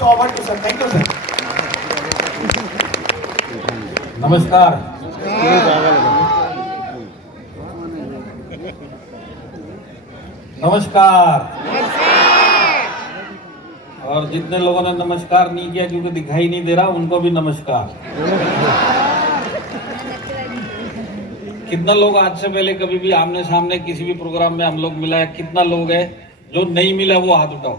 So over to sir. Thank you sir. नमस्कार। नमस्कार। और जितने लोगों ने नमस्कार नहीं किया क्योंकि दिखाई नहीं दे रहा, उनको भी नमस्कार। कितना लोग आज से पहले कभी भी आमने सामने किसी भी प्रोग्राम में हम लोग मिला है? कितना लोग है? जो नहीं मिला वो हाथ उठाओ।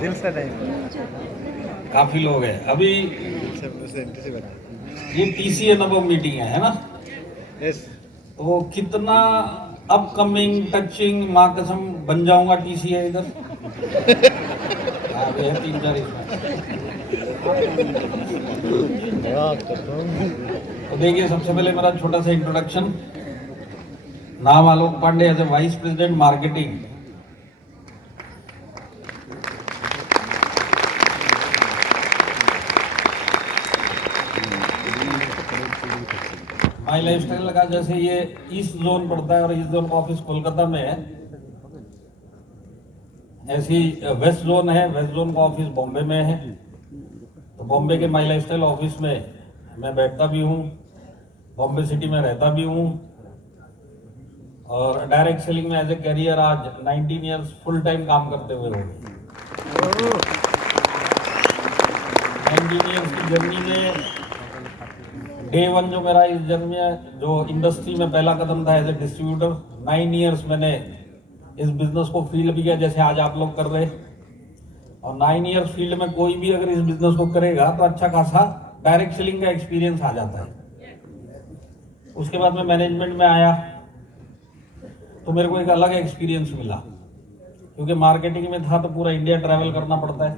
दिल से नहीं, काफी लोग हैं। अभी ये टीसी अनुभव मीटिंग है ना? यस। तो कितना अपकमिंग टचिंग माँ कसम बन जाऊंगा टीसी है इधर। अभी है 3-4 इसमें। तो देखिए, सबसे पहले मेरा छोटा सा इंट्रोडक्शन। नाम Alok Pandey, as a vice president marketing. My lifestyle का जैसे ये ईस्ट जोन पड़ता है और ईस्ट जोन का ऑफिस कोलकाता में है, ऐसी वेस्ट जोन है, वेस्ट जोन का ऑफिस बॉम्बे में है। तो बॉम्बे के माई लाइफस्टाइल ऑफिस में मैं बैठता भी हूँ, बॉम्बे सिटी में रहता भी हूँ, और डायरेक्ट सेलिंग में एज ए कैरियर आज 19 ईयर्स फुल टाइम काम करते हुए हो गए। 19 ईयर्स की जर्नी में डे 1 जो मेरा इस जर्नी में जो इंडस्ट्री में पहला कदम था एज ए डिस्ट्रीब्यूटर, 9 ईयर्स मैंने इस बिजनेस को फील्ड भी किया जैसे आज आप लोग कर रहे। और 9 ईयर्स फील्ड में कोई भी अगर इस बिजनेस को करेगा तो अच्छा खासा डायरेक्ट सेलिंग का एक्सपीरियंस आ जाता है। उसके बाद मैं मैनेजमेंट में आया तो मेरे को एक अलग एक्सपीरियंस मिला, क्योंकि मार्केटिंग में था तो पूरा इंडिया ट्रैवल करना पड़ता है।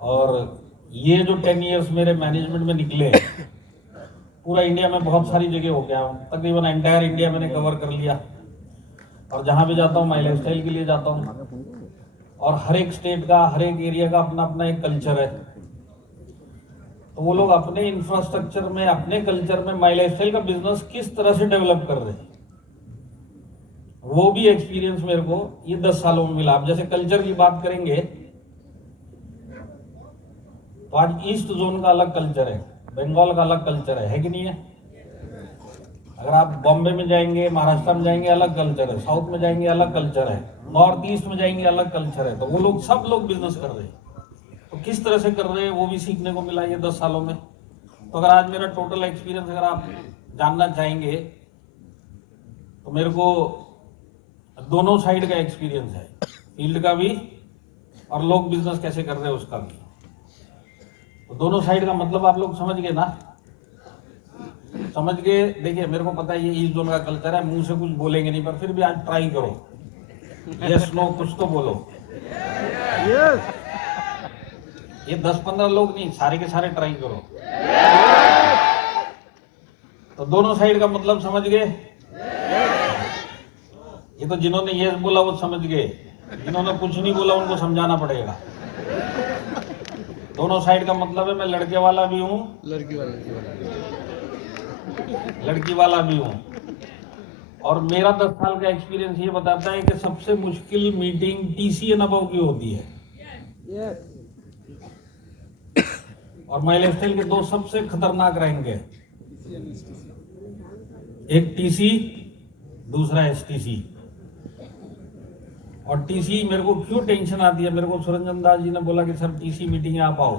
और ये जो 10 ईयर्स मेरे मैनेजमेंट में निकले, पूरा इंडिया में बहुत सारी जगह हो गया हूँ, तकरीबन एंटायर इंडिया मैंने कवर कर लिया। और जहाँ भी जाता हूँ माई लाइफस्टाइल के लिए जाता हूँ, और हर एक स्टेट का, हर एक एरिया का अपना अपना एक कल्चर है। तो वो लोग अपने इंफ्रास्ट्रक्चर में, अपने कल्चर में माई लाइफस्टाइल का बिजनेस किस तरह से डेवलप कर रहे हैं, वो भी एक्सपीरियंस मेरे को ये 10 सालों में मिला। अब जैसे कल्चर की बात करेंगे तो आज ईस्ट जोन का अलग कल्चर है, बंगाल का अलग कल्चर है कि नहीं है? अगर आप बॉम्बे में जाएंगे, महाराष्ट्र में जाएंगे, अलग कल्चर है, साउथ में जाएंगे अलग कल्चर है, नॉर्थ ईस्ट में जाएंगे अलग कल्चर है। तो वो लोग सब लोग बिजनेस कर रहे हैं, तो किस तरह से कर रहे हैं वो भी सीखने को मिला ये 10 सालों में। तो अगर आज मेरा टोटल एक्सपीरियंस अगर आप जानना चाहेंगे तो मेरे को दोनों साइड का एक्सपीरियंस है, फील्ड का भी और लोग बिजनेस कैसे कर रहे हैं उसका भी। तो दोनों साइड का मतलब आप लोग समझ गए ना? समझ गए? देखिए, मेरे को पता है ये ईस्ट जोन का कल्चर है, मुंह से कुछ बोलेंगे नहीं, पर फिर भी आज ट्राई करो, यस नो कुछ तो बोलो। ये 10-15 लोग नहीं, सारे के सारे ट्राई करो। तो दोनों साइड का मतलब समझ गए? ये तो जिन्होंने यस बोला वो समझ गए, जिन्होंने कुछ नहीं बोला उनको समझाना पड़ेगा। दोनों साइड का मतलब है, मैं लड़के वाला भी हूँ, लड़की वाला भी हूँ। और मेरा 10 साल का एक्सपीरियंस ये बताता है कि सबसे मुश्किल मीटिंग टीसी अनुभव की होती है। और माई लाइफस्टाइल के 2 सबसे खतरनाक रैंक है, एक टीसी, दूसरा एसटीसी। और टीसी मेरे को क्यों टेंशन आती है, मेरे को सुरंजन दास जी ने बोला कि सर टीसी मीटिंग आप आओ,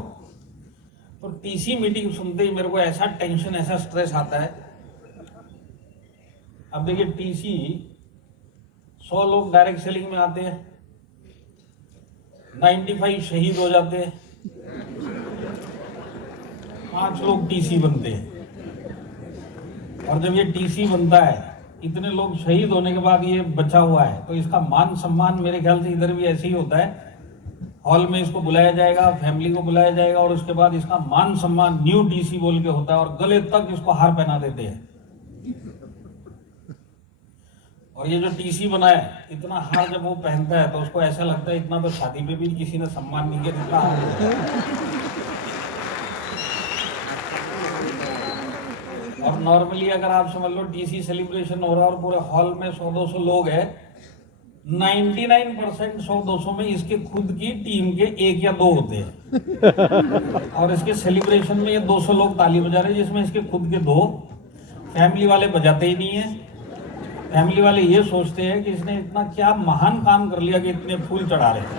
तो टीसी मीटिंग सुनते ही मेरे को ऐसा टेंशन, ऐसा स्ट्रेस आता है। अब देखिए, टीसी 100 लोग डायरेक्ट सेलिंग में आते हैं, 95 शहीद हो जाते हैं, 5 लोग टीसी बनते हैं। और जब ये टीसी बनता है, इतने लोग शहीद होने के बाद ये बचा हुआ है, तो इसका मान सम्मान मेरे ख्याल से इधर भी ऐसे ही होता है। हॉल में इसको बुलाया जाएगा, फैमिली को बुलाया जाएगा, और उसके बाद इसका मान सम्मान न्यू टीसी बोल के होता है, और गले तक इसको हार पहना देते हैं। और ये जो टीसी बना है, इतना हार जब वो पहनता है तो उसको ऐसा लगता है इतना तो शादी पे भी किसी ने सम्मान नहीं किया जितना हार। और नॉर्मली अगर आप समझ लो टीसी सेलिब्रेशन हो रहा है और पूरे हॉल में 100-200 लोग हैं, 99% 100-200 में इसके खुद की टीम के 1 या 2 होते हैं और इसके सेलिब्रेशन में ये 200 लोग ताली बजा रहे हैं, जिसमें इसके खुद के 2। फैमिली वाले बजाते ही नहीं है। फैमिली वाले ये सोचते हैं कि इसने इतना क्या महान काम कर लिया कि इतने फूल चढ़ा रहे हैं।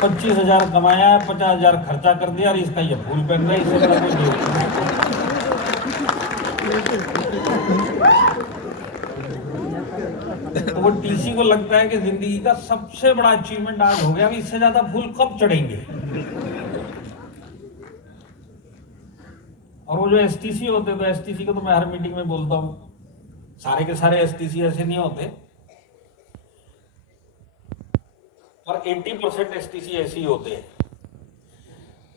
25,000 कमाया, 50,000 खर्चा कर दिया और इसका ये फूल पहन रहा है। इससे बड़ा कोई तो वो टीसी को लगता है कि जिंदगी का सबसे बड़ा अचीवमेंट आज हो गया, इससे ज्यादा फूल कब चढ़ेंगे। और वो जो एसटीसी होते हैं, तो एसटीसी को तो मैं हर मीटिंग में बोलता हूं, सारे के सारे एसटीसी ऐसे नहीं होते, और 80% एसटीसी ऐसे ही होते हैं।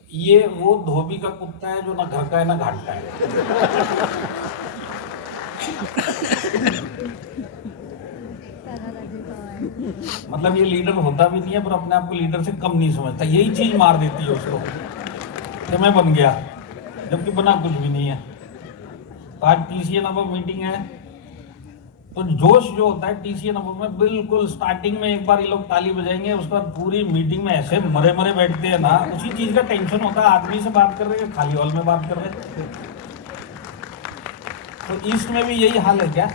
ये वो धोबी का कुत्ता है जो ना घर का है ना घाट का है। मतलब ये लीडर होता भी नहीं है, पर अपने आप को लीडर से कम नहीं समझता। यही चीज मार देती है उसको कि मैं बन गया, जबकि बना कुछ भी नहीं है। तो आज टीसीए नंबर मीटिंग है, तो जोश जो होता है टीसीए नंबर में, बिल्कुल स्टार्टिंग में एक बार ये लोग ताली बजाएंगे, उसके बाद पूरी मीटिंग में ऐसे मरे मरे बैठते हैं ना, उसी चीज का टेंशन होता है। आदमी से बात कर रहे हैं, खाली हॉल में बात कर रहे हैं। तो ईस्ट में भी यही हाल है क्या?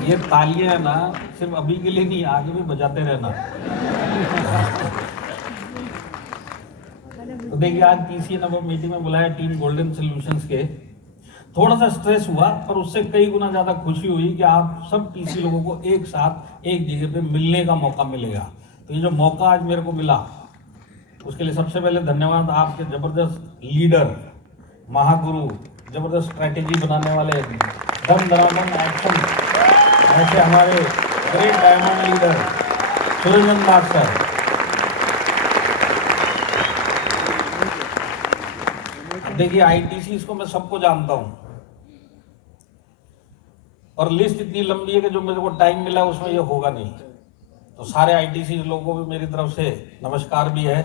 ये तालियां है ना, सिर्फ अभी के लिए नहीं, आगे भी बजाते रहना। तो देखिए, आज टीसीए नंबर मीटिंग में बुलाया टीम गोल्डन सॉल्यूशंस के। थोड़ा सा स्ट्रेस हुआ, पर उससे कई गुना ज्यादा खुशी हुई कि आप सब टीसी लोगों को एक साथ एक जगह पे मिलने का मौका मिलेगा। तो ये जो मौका आज मेरे को मिला, उसके लिए सबसे पहले धन्यवाद आपके जबरदस्त लीडर, महागुरु, जबरदस्त स्ट्रैटेजी बनाने वाले, दम दरामद एक्शन, ऐसे हमारे ग्रेट डायमंड लीडर सुरेंद्र दास सर। देखिए, आईटीसी इसको मैं सबको जानता हूं, और लिस्ट इतनी लंबी है कि जो मेरे को टाइम मिला उसमें ये होगा नहीं। तो सारे आईटीसी लोगों को भी मेरी तरफ से नमस्कार भी है,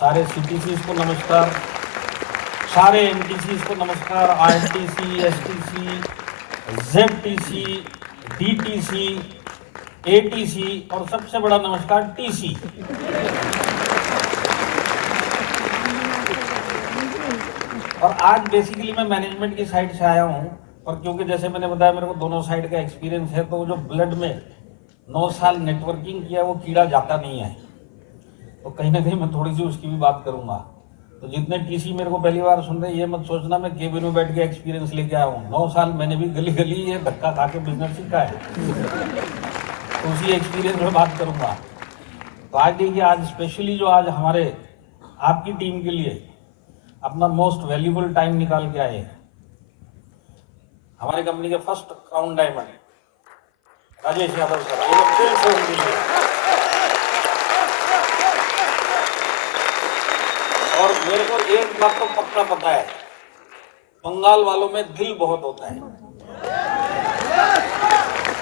सारे सीटीसी को नमस्कार, सारे एमटीसी को नमस्कार, आरटीसी, एसटीसी, जेडटीसी, डीटीसी, एटीसी, और सबसे बड़ा नमस्कार टीसी। और आज बेसिकली मैं मैनेजमेंट की साइड से आया हूं, और क्योंकि जैसे मैंने बताया मेरे को दोनों साइड का एक्सपीरियंस है, तो जो ब्लड में 9 साल नेटवर्किंग किया वो कीड़ा जाता नहीं है। तो कहीं ना कहीं मैं थोड़ी सी उसकी भी बात करूंगा। तो जितने टीसी मेरे को पहली बार सुन रहे हैं, ये मत सोचना मैं केबिन में बैठ के एक्सपीरियंस लेके आया हूँ। 9 साल मैंने भी गली गली ये धक्का खा के बिजनेस सीखा है, तो उसी एक्सपीरियंस में बात करूंगा। तो आज देखिए, आज स्पेशली जो आज हमारे आपकी टीम के लिए अपना मोस्ट वैल्यूबल टाइम निकाल के आए हमारी कंपनी के first crown diamond Rajesh Yadav sir, और मेरे को एक बात तो पक्का पता है, बंगाल वालों में दिल बहुत होता है,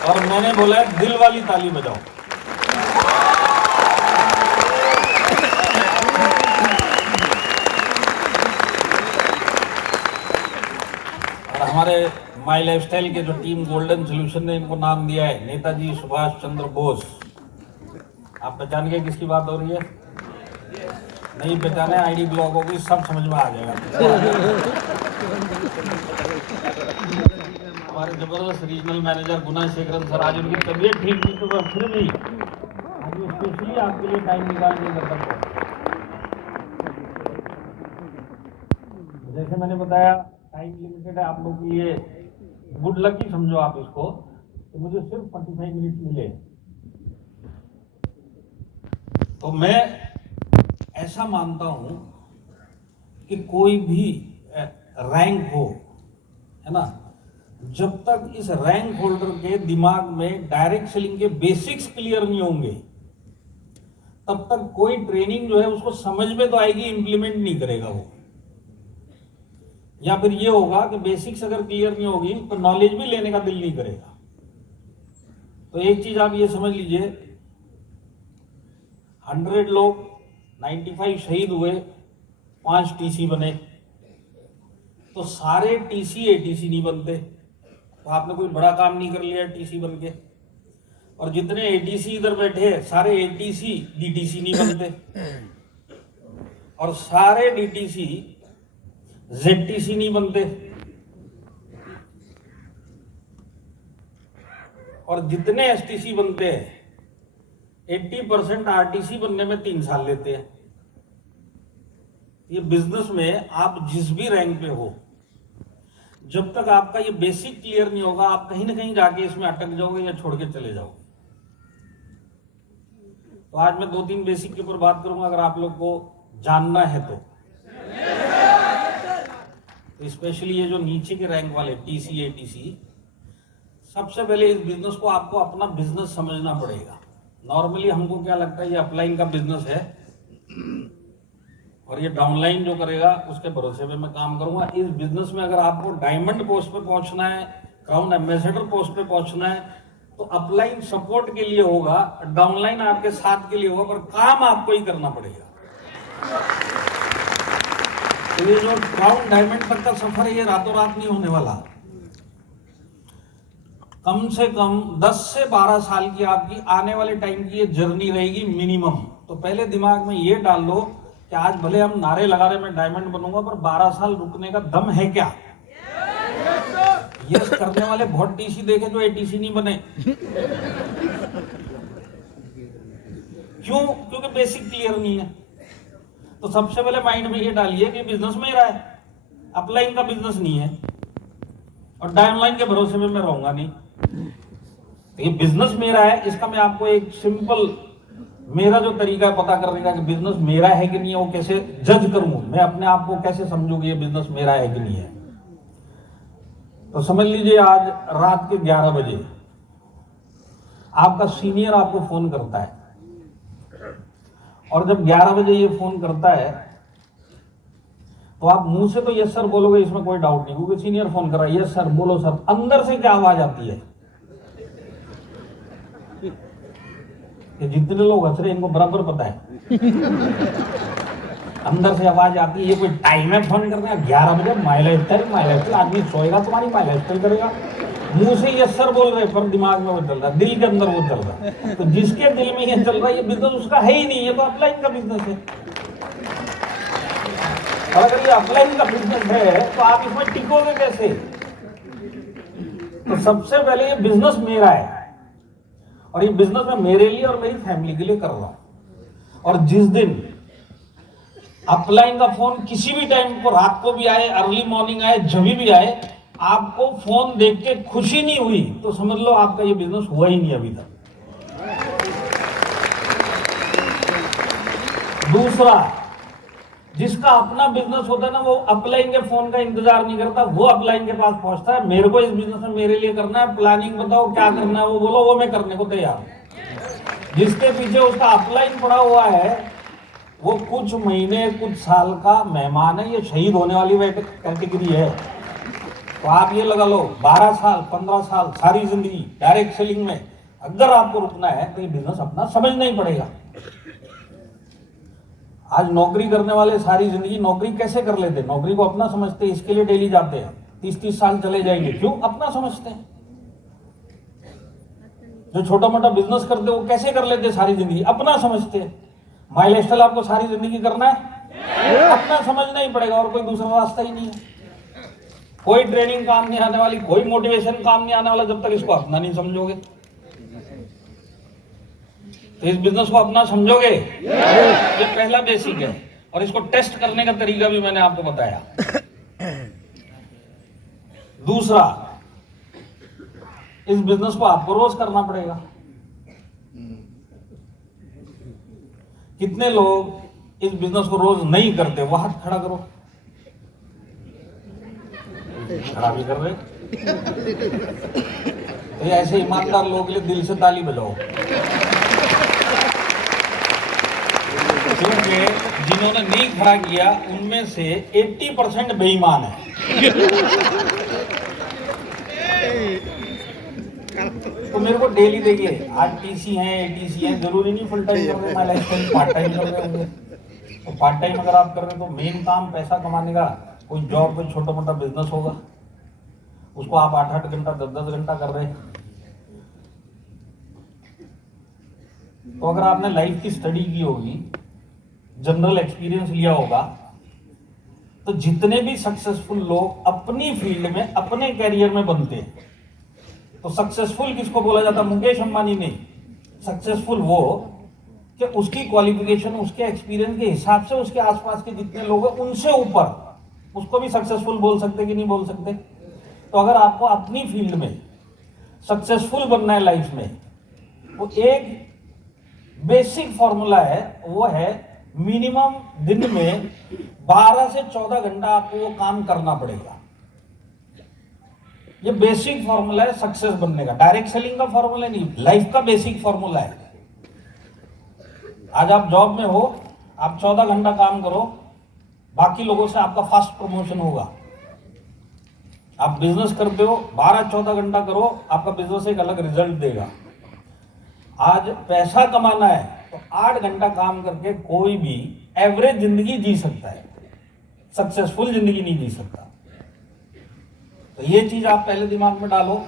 और मैंने बोला दिल वाली ताली बजाओ। और हमारे माई लाइफस्टाइल के जो टीम गोल्डन सॉल्यूशन ने इनको नाम दिया है नेताजी सुभाष चंद्र बोस। आप पहचान गए किसकी बात हो रही है? नहीं पहचाने, आईडी ब्लॉक होगी, सब समझ में आ जाएगा। हमारे जबरदस्त रीजनल मैनेजर गुना शेखरन सर, आज उनकी तबीयत ठीक थी, तो फिर भी आज स्पेशली आपके लिए टाइम निकाल के करता हूँ। जैसे मैंने बताया, टाइम लिमिटेड है आप लोग के लिए, गुड लक ही समझो आप इसको। तो मुझे सिर्फ 45 मिनट मिले, तो मैं ऐसा मानता हूं कि कोई भी रैंक हो, है ना, जब तक इस रैंक होल्डर के दिमाग में डायरेक्ट सेलिंग के बेसिक्स क्लियर नहीं होंगे, तब तक कोई ट्रेनिंग जो है उसको समझ में तो आएगी, इंप्लीमेंट नहीं करेगा वो। या फिर ये होगा कि बेसिक्स अगर क्लियर नहीं होगी तो नॉलेज भी लेने का दिल नहीं करेगा। तो एक चीज आप ये समझ लीजिए, 100 लोग 95 शहीद हुए, 5 टीसी बने, तो सारे टीसी एटीसी नहीं बनते, तो आपने कोई बड़ा काम नहीं कर लिया टीसी बन के। और जितने एटीसी इधर बैठे हैं सारे एटीसी डीटीसी नहीं बनते, और सारे डीटीसी जेडटीसी नहीं बनते, और जितने एसटीसी बनते हैं 80% आरटीसी बनने में 3 साल लेते हैं। ये बिजनेस में आप जिस भी रैंक पे हो, जब तक आपका ये बेसिक क्लियर नहीं होगा, आप कहीं ना कहीं जाके इसमें अटक जाओगे या छोड़ के चले जाओगे। तो आज मैं 2-3 बेसिक के ऊपर बात करूंगा, अगर आप लोग को जानना है तो स्पेशली ये जो नीचे के रैंक वाले टीसी एटीसी, सबसे पहले इस बिजनेस को आपको अपना बिजनेस समझना पड़ेगा। नॉर्मली हमको क्या लगता है ये अपलाइन का बिजनेस है और ये डाउनलाइन जो करेगा उसके भरोसे पे मैं काम करूंगा। इस बिजनेस में अगर आपको डायमंड पोस्ट पे पहुंचना है, क्राउन एम्बेसडर पोस्ट पे पहुंचना है, तो अपलाइन सपोर्ट के लिए होगा, डाउनलाइन आपके साथ के लिए होगा, पर काम आपको ही करना पड़ेगा। तो ये जो क्राउन डायमंड तक का सफर है ये रातों रात नहीं होने वाला। कम से कम 10 से 12 साल की आपकी आने वाले टाइम की ये जर्नी रहेगी मिनिमम। तो पहले दिमाग में ये डाल लो कि आज भले हम नारे लगा रहे मैं डायमंड बनूंगा, पर 12 साल रुकने का दम है क्या? यस करने वाले बहुत टीसी देखे जो एटीसी नहीं बने। क्यों? क्योंकि बेसिक क्लियर नहीं है। तो सबसे पहले माइंड में ये डालिए कि बिजनेस मेरा है, अपलाइन का बिजनेस नहीं है, और डाउनलाइन के भरोसे में मैं रहूंगा नहीं। तो ये बिजनेस मेरा है, इसका मैं आपको एक सिंपल मेरा जो तरीका है पता करने का कि बिजनेस मेरा है कि नहीं है, वो कैसे जज करूं, मैं अपने आप को कैसे समझूं कि ये बिजनेस मेरा है कि नहीं है। तो समझ लीजिए आज रात के 11 बजे आपका सीनियर आपको फोन करता है, और जब 11 बजे ये फोन करता है तो आप मुंह से तो यस सर बोलोगे, इसमें कोई डाउट नहीं, क्योंकि सीनियर फोन कर रहा है, यस सर बोलो सर। अंदर से क्या आवाज आती है कि जितने लोग हंस रहे इनको बराबर पता है। अंदर से आवाज आती है, ये कोई टाइम है फोन करने का? 11 बजे माई लाइफस्टाइल आदमी सोएगा, तुम्हारी माई लाइफस्टाइल करेगा। मुंह से यस सर बोल रहे पर दिमाग में वो चल रहा है, दिल के अंदर वो चल रहा है। तो जिसके दिल में ये चल रहा है ये बिजनेस उसका है ही नहीं, ये तो अपलाइन का बिजनेस है। और अगर ये अपलाइन का बिजनेस है तो आप इसमें टिकोगे कैसे? तो सबसे पहले ये बिजनेस मेरा है, और ये बिजनेस मैं मेरे लिए और मेरी फैमिली के लिए कर रहा हूं। और जिस दिन अपलाइन का फोन किसी भी टाइम को, रात को भी आए, अर्ली मॉर्निंग आए, जब भी आए, आपको फोन देख के खुशी नहीं हुई तो समझ लो आपका ये बिजनेस हुआ ही नहीं अभी तक। दूसरा, जिसका अपना बिजनेस होता है ना, वो अपलाइन के फोन का इंतजार नहीं करता, वो अपलाइन के पास पहुंचता है, मेरे को इस बिजनेस में मेरे लिए करना है, प्लानिंग बताओ क्या करना है, वो बोलो, वो मैं करने को तैयार हूं। जिसके पीछे उसका अपलाइन पड़ा हुआ है वो कुछ महीने कुछ साल का मेहमान है, ये शहीद होने वाली कैटेगरी है। तो आप ये लगा लो 12 साल 15 साल सारी जिंदगी डायरेक्ट सेलिंग में अगर आपको रुकना है तो ये बिजनेस अपना समझना ही पड़ेगा। आज नौकरी करने वाले सारी जिंदगी नौकरी कैसे कर लेते? नौकरी को अपना समझते, इसके लिए डेली जाते हैं, 30-30 साल चले जाएंगे, क्यों? अपना समझते हैं। जो छोटा मोटा बिजनेस करते वो कैसे कर लेते सारी जिंदगी? अपना समझते हैं। माई लाइफस्टाइल आपको सारी जिंदगी करना है, अपना समझना ही पड़ेगा, और कोई दूसरा रास्ता ही नहीं है। कोई ट्रेनिंग काम नहीं आने वाली, कोई मोटिवेशन काम नहीं आने वाला जब तक इसको अपना नहीं समझोगे। तो इस बिजनेस को अपना समझोगे, ये पहला बेसिक है, और इसको टेस्ट करने का तरीका भी मैंने आपको बताया। दूसरा, इस बिजनेस को आपको रोज करना पड़ेगा। कितने लोग इस बिजनेस को रोज नहीं करते? वो हाथ खड़ा करो। खड़ा भी कर रहे? तो ऐसे ईमानदार लोगों के लिए दिल से ताली बजाओ, क्योंकि जिन्होंने नहीं खड़ा किया उनमें से 80% बेईमान है। तो मेरे को डेली देखिए, आज टीसी हैं एटीसी हैं, जरूरी नहीं फुल टाइम कर रहे हैं, लाइफ टाइम पार्ट टाइम कर रहे होंगे। तो पार्ट टाइम अगर आप कर रहे हैं तो मेन काम पैसा कमाने का कोई जॉब, कोई छोटा मोटा बिजनेस होगा, उसको आप 8-8 घंटा 10-10 घंटा कर रहे हैं। तो अगर आपने लाइफ की स्टडी की होगी, जनरल एक्सपीरियंस लिया होगा, तो जितने भी सक्सेसफुल लोग अपनी फील्ड में अपने कैरियर में बनते हैं, तो सक्सेसफुल किसको बोला जाता है? मुकेश अंबानी नहीं। सक्सेसफुल वो कि उसकी क्वालिफिकेशन, उसके एक्सपीरियंस के हिसाब से उसके आसपास के जितने लोग हैं उनसे ऊपर, उसको भी सक्सेसफुल बोल सकते कि नहीं बोल सकते? तो अगर आपको अपनी फील्ड में सक्सेसफुल बनना है लाइफ में, वो एक बेसिक फॉर्मूला है, वो है मिनिमम दिन में 12 से 14 घंटा आपको वो काम करना पड़ेगा। ये बेसिक फॉर्मूला है सक्सेस बनने का, डायरेक्ट सेलिंग का फॉर्मूला नहीं, लाइफ का बेसिक फॉर्मूला है। आज आप जॉब में हो, आप 14 घंटा काम करो, बाकी लोगों से आपका फास्ट प्रमोशन होगा। आप बिजनेस करते हो, 12-14 घंटा करो, आपका बिजनेस एक अलग रिजल्ट देगा। आज पैसा कमाना है तो 8 घंटा काम करके कोई भी एवरेज जिंदगी जी सकता है, सक्सेसफुल जिंदगी नहीं जी सकता। तो ये चीज आप पहले दिमाग में डालो।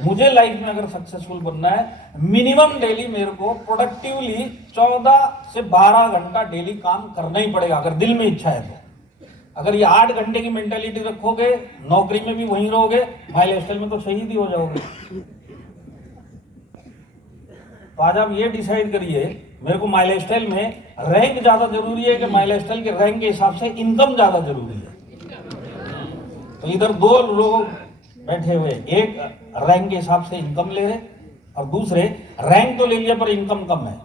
मुझे लाइफ में अगर सक्सेसफुल बनना है, मिनिमम डेली मेरे को प्रोडक्टिवली 14 से 12 घंटा डेली काम करना ही पड़ेगा, अगर दिल में इच्छा है तो। अगर ये 8 घंटे की मेंटेलिटी रखोगे, नौकरी में भी वहीं रहोगे, माई लाइफस्टाइल में तो शहीद ही हो जाओगे। तो आज आप ये डिसाइड करिए, मेरे को माई लाइफस्टाइल में रैंक ज्यादा जरूरी है कि माई लाइफस्टाइल के रैंक के हिसाब से इनकम ज्यादा जरूरी है? तो इधर 2 लोग बैठे हुए, एक रैंक के हिसाब से इनकम ले रहे और दूसरे रैंक तो ले लिया पर इनकम कम है।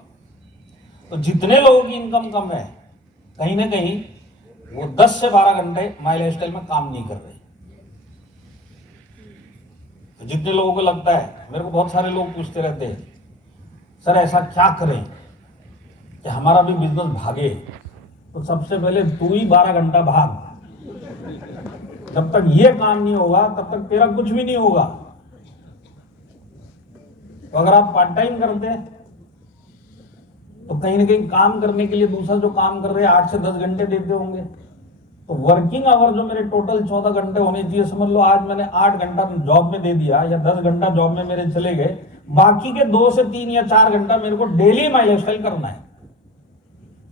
तो जितने लोगों की इनकम कम है, कहीं ना कहीं वो 10 से 12 घंटे माई लाइफस्टाइल में काम नहीं कर रहे। तो जितने लोगों को लगता है, मेरे को बहुत सारे लोग पूछते रहते हैं, सर ऐसा क्या करें कि हमारा भी बिजनेस भागे? तो सबसे पहले तू ही 12 घंटा भाग। जब तक ये काम नहीं होगा तब तक तेरा कुछ भी नहीं होगा। तो अगर आप पार्ट टाइम करते हैं तो कहीं ना कहीं काम करने के लिए दूसरा जो काम कर रहे हैं 8 से 10 घंटे देते होंगे। तो वर्किंग आवर जो मेरे टोटल 14 घंटे होने चाहिए, समझ लो आज मैंने 8 घंटा जॉब में दे दिया या 10 घंटा जॉब में मेरे चले गए, बाकी के 2 से 3 या 4 घंटा मेरे को डेली माई लाइफस्टाइल करना है।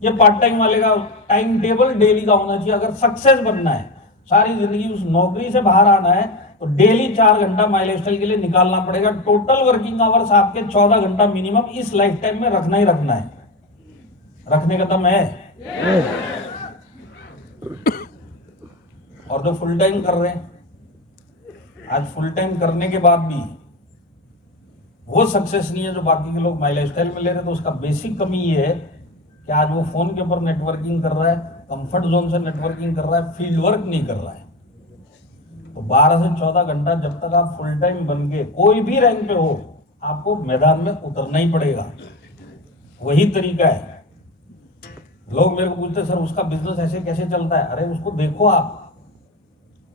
ये पार्ट टाइम वाले का टाइम टेबल डेली का होना चाहिए। अगर सक्सेस बनना है, सारी जिंदगी उस नौकरी से बाहर आना है, तो डेली 4 घंटा माई लाइफस्टाइल के लिए निकालना पड़ेगा। टोटल वर्किंग आवर्स आपके 14 घंटा मिनिमम इस लाइफ टाइम में रखना ही रखना है। रखने का दम है? और जो फुल टाइम कर रहे हैं, आज फुल टाइम करने के बाद भी वो सक्सेस नहीं है जो बाकी के लोग माई लाइफस्टाइल में ले रहे हैं। तो उसका बेसिक कमी ये है कि आज वो फोन के ऊपर नेटवर्किंग कर रहा है, कंफर्ट जोन से नेटवर्किंग कर रहा है, फील्ड वर्क नहीं कर रहा है। तो 12 से 14 घंटा जब तक आप फुल टाइम बन के कोई भी रैंक पे हो, आपको मैदान में उतरना ही पड़ेगा। वही तरीका है। लोग मेरे को पूछते सर उसका बिजनेस ऐसे कैसे चलता है? अरे उसको देखो आप,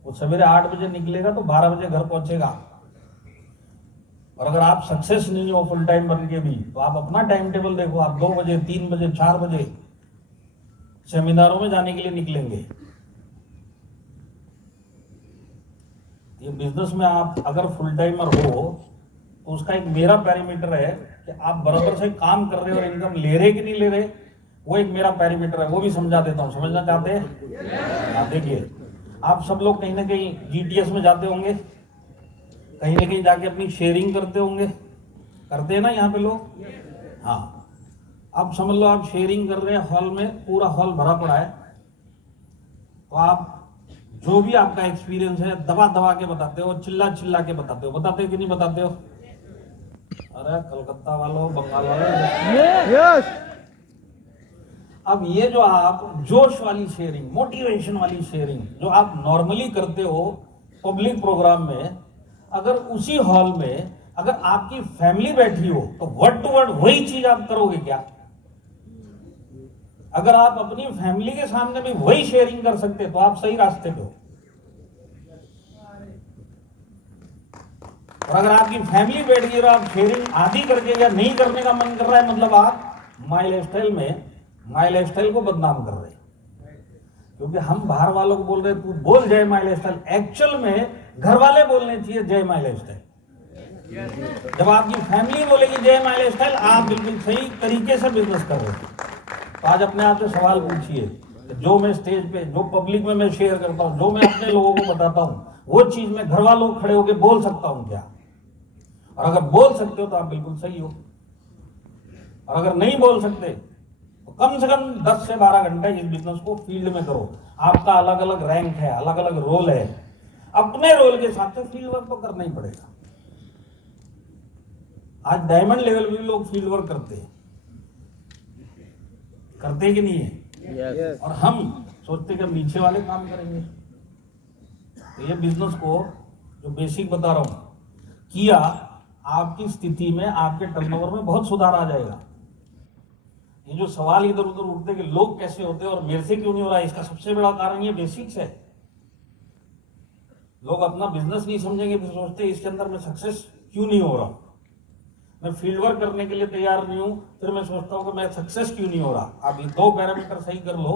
वो सवेरे 8 बजे निकलेगा तो 12 बजे घर पहुंचेगा। और अगर आप सक्सेस नहीं हो फुल टाइम बन के भी, तो आप अपना टाइम टेबल देखो, आप 2 बजे 3 बजे 4 बजे सेमिनारों में जाने के लिए निकलेंगे। ये बिजनेस में आप अगर फुल टाइमर हो तो उसका एक मेरा पैरामीटर है कि आप बराबर से काम कर रहे हो और इनकम ले रहे कि नहीं ले रहे, वो एक मेरा पैरामीटर है। वो भी समझा देता हूँ, समझना चाहते हैं? देखिए, आप सब लोग कहीं ना कहीं जीटीएस में जाते होंगे, कहीं ना कहीं जाके अपनी शेयरिंग करते होंगे, करते हैं ना यहाँ पे लोग? हाँ, अब समझ लो आप शेयरिंग कर रहे हैं, हॉल में पूरा हॉल भरा पड़ा है, तो आप जो भी आपका एक्सपीरियंस है दबा दबा के बताते हो, चिल्ला चिल्ला के बताते हो कि नहीं बताते हो? अरे कलकत्ता वालों, बंगाल वालों, अब ये जो आप जोश वाली शेयरिंग, मोटिवेशन वाली शेयरिंग जो आप नॉर्मली करते हो पब्लिक प्रोग्राम में, अगर उसी हॉल में अगर आपकी फैमिली बैठी हो तो वर्ड टू वर्ड वही चीज आप करोगे क्या? अगर आप अपनी फैमिली के सामने भी वही शेयरिंग कर सकते तो आप सही रास्ते पे हो। और अगर आपकी फैमिली बैठ गई और आप शेयरिंग आधी करके या नहीं करने का मन कर रहा है, मतलब आप माई लाइफस्टाइल में माई लाइफस्टाइल को बदनाम कर रहे हैं। क्योंकि हम बाहर वालों को बोल रहे तू बोल जय माई लाइफस्टाइल, एक्चुअल में घर वाले बोलने चाहिए जय माई लाइफस्टाइल। जब आपकी फैमिली बोलेगी जय माई लाइफस्टाइल, आप बिल्कुल सही तरीके से बिजनेस कर रहे हो। तो आज अपने आप से सवाल पूछिए, जो मैं स्टेज पे, जो पब्लिक में मैं शेयर करता हूँ, जो मैं अपने लोगों को बताता हूँ, वो चीज मैं घर वालों को खड़े होकर बोल सकता हूँ क्या? और अगर बोल सकते हो तो आप बिल्कुल सही हो, और अगर नहीं बोल सकते तो कम से कम 10 से 12 घंटे इस बिजनेस को फील्ड में करो। आपका अलग अलग रैंक है, अलग अलग रोल है, अपने रोल के साथ फील्ड वर्क तो करना ही पड़ेगा। आज डायमंड लेवल भी लोग फील्ड वर्क करते हैं कि नहीं है? yes. और हम सोचते कि नीचे वाले काम करेंगे। तो ये बिजनेस को जो बेसिक बता रहा हूं किया, आपकी स्थिति में, आपके टर्नओवर में बहुत सुधार आ जाएगा। ये जो सवाल इधर उधर उठते कि लोग कैसे होते हैं और मेरे से क्यों नहीं हो रहा है, इसका सबसे बड़ा कारण ये बेसिक्स है। लोग अपना बिजनेस नहीं समझेंगे, फिर सोचते इसके अंदर मैं सक्सेस क्यों नहीं हो रहा, मैं फील्ड वर्क करने के लिए तैयार नहीं हूं, फिर मैं सोचता हूं कि मैं सक्सेस क्यों नहीं हो रहा। आप ये 2 पैरामीटर सही कर लो,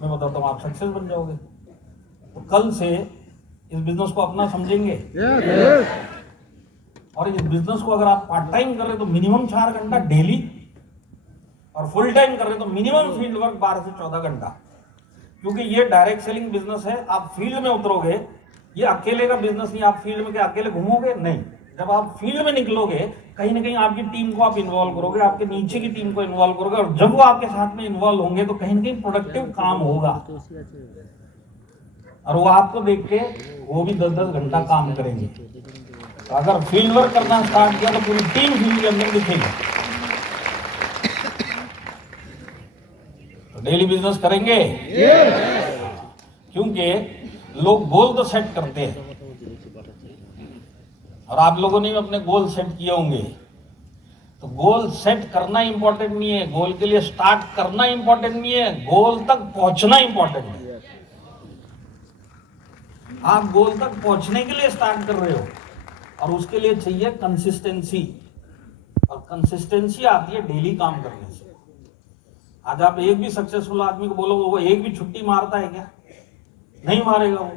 मैं बताता हूं आप सक्सेस बन जाओगे। तो कल से इस बिजनेस को अपना समझेंगे। और इस बिजनेस को अगर आप पार्ट टाइम कर रहे तो मिनिमम 4 घंटा डेली, और फुल टाइम कर रहे तो मिनिमम फील्ड वर्क 12 से 14 घंटा। क्योंकि ये डायरेक्ट सेलिंग बिजनेस है, आप फील्ड में उतरोगे, ये अकेले का बिजनेस नहीं। आप फील्ड में क्या अकेले घूमोगे? नहीं। जब आप फील्ड में निकलोगे, कहीं ना कहीं आपकी टीम को आप इन्वॉल्व करोगे, आपके नीचे की टीम को इन्वॉल्व करोगे, और जब वो आपके साथ में इन्वॉल्व होंगे तो कहीं ना कहीं प्रोडक्टिव काम होगा, और वो आपको देख के वो भी 10-10 घंटा काम करेंगे। तो अगर फील्ड वर्क करना स्टार्ट किया तो पूरी टीम फील्ड के अंदर दिखेगी। तो डेली बिजनेस करेंगे, क्योंकि लोग गोल तो सेट करते हैं, और आप लोगों ने भी अपने गोल सेट किए होंगे। तो गोल सेट करना इंपॉर्टेंट नहीं है, गोल के लिए स्टार्ट करना इंपॉर्टेंट नहीं है, गोल तक पहुंचना इंपॉर्टेंट है। आप गोल तक पहुंचने के लिए स्टार्ट कर रहे हो, और उसके लिए चाहिए कंसिस्टेंसी, और कंसिस्टेंसी आती है डेली काम करने से। आज आप एक भी सक्सेसफुल आदमी को बोलो वो एक भी छुट्टी मारता है क्या? नहीं मारेगा वो।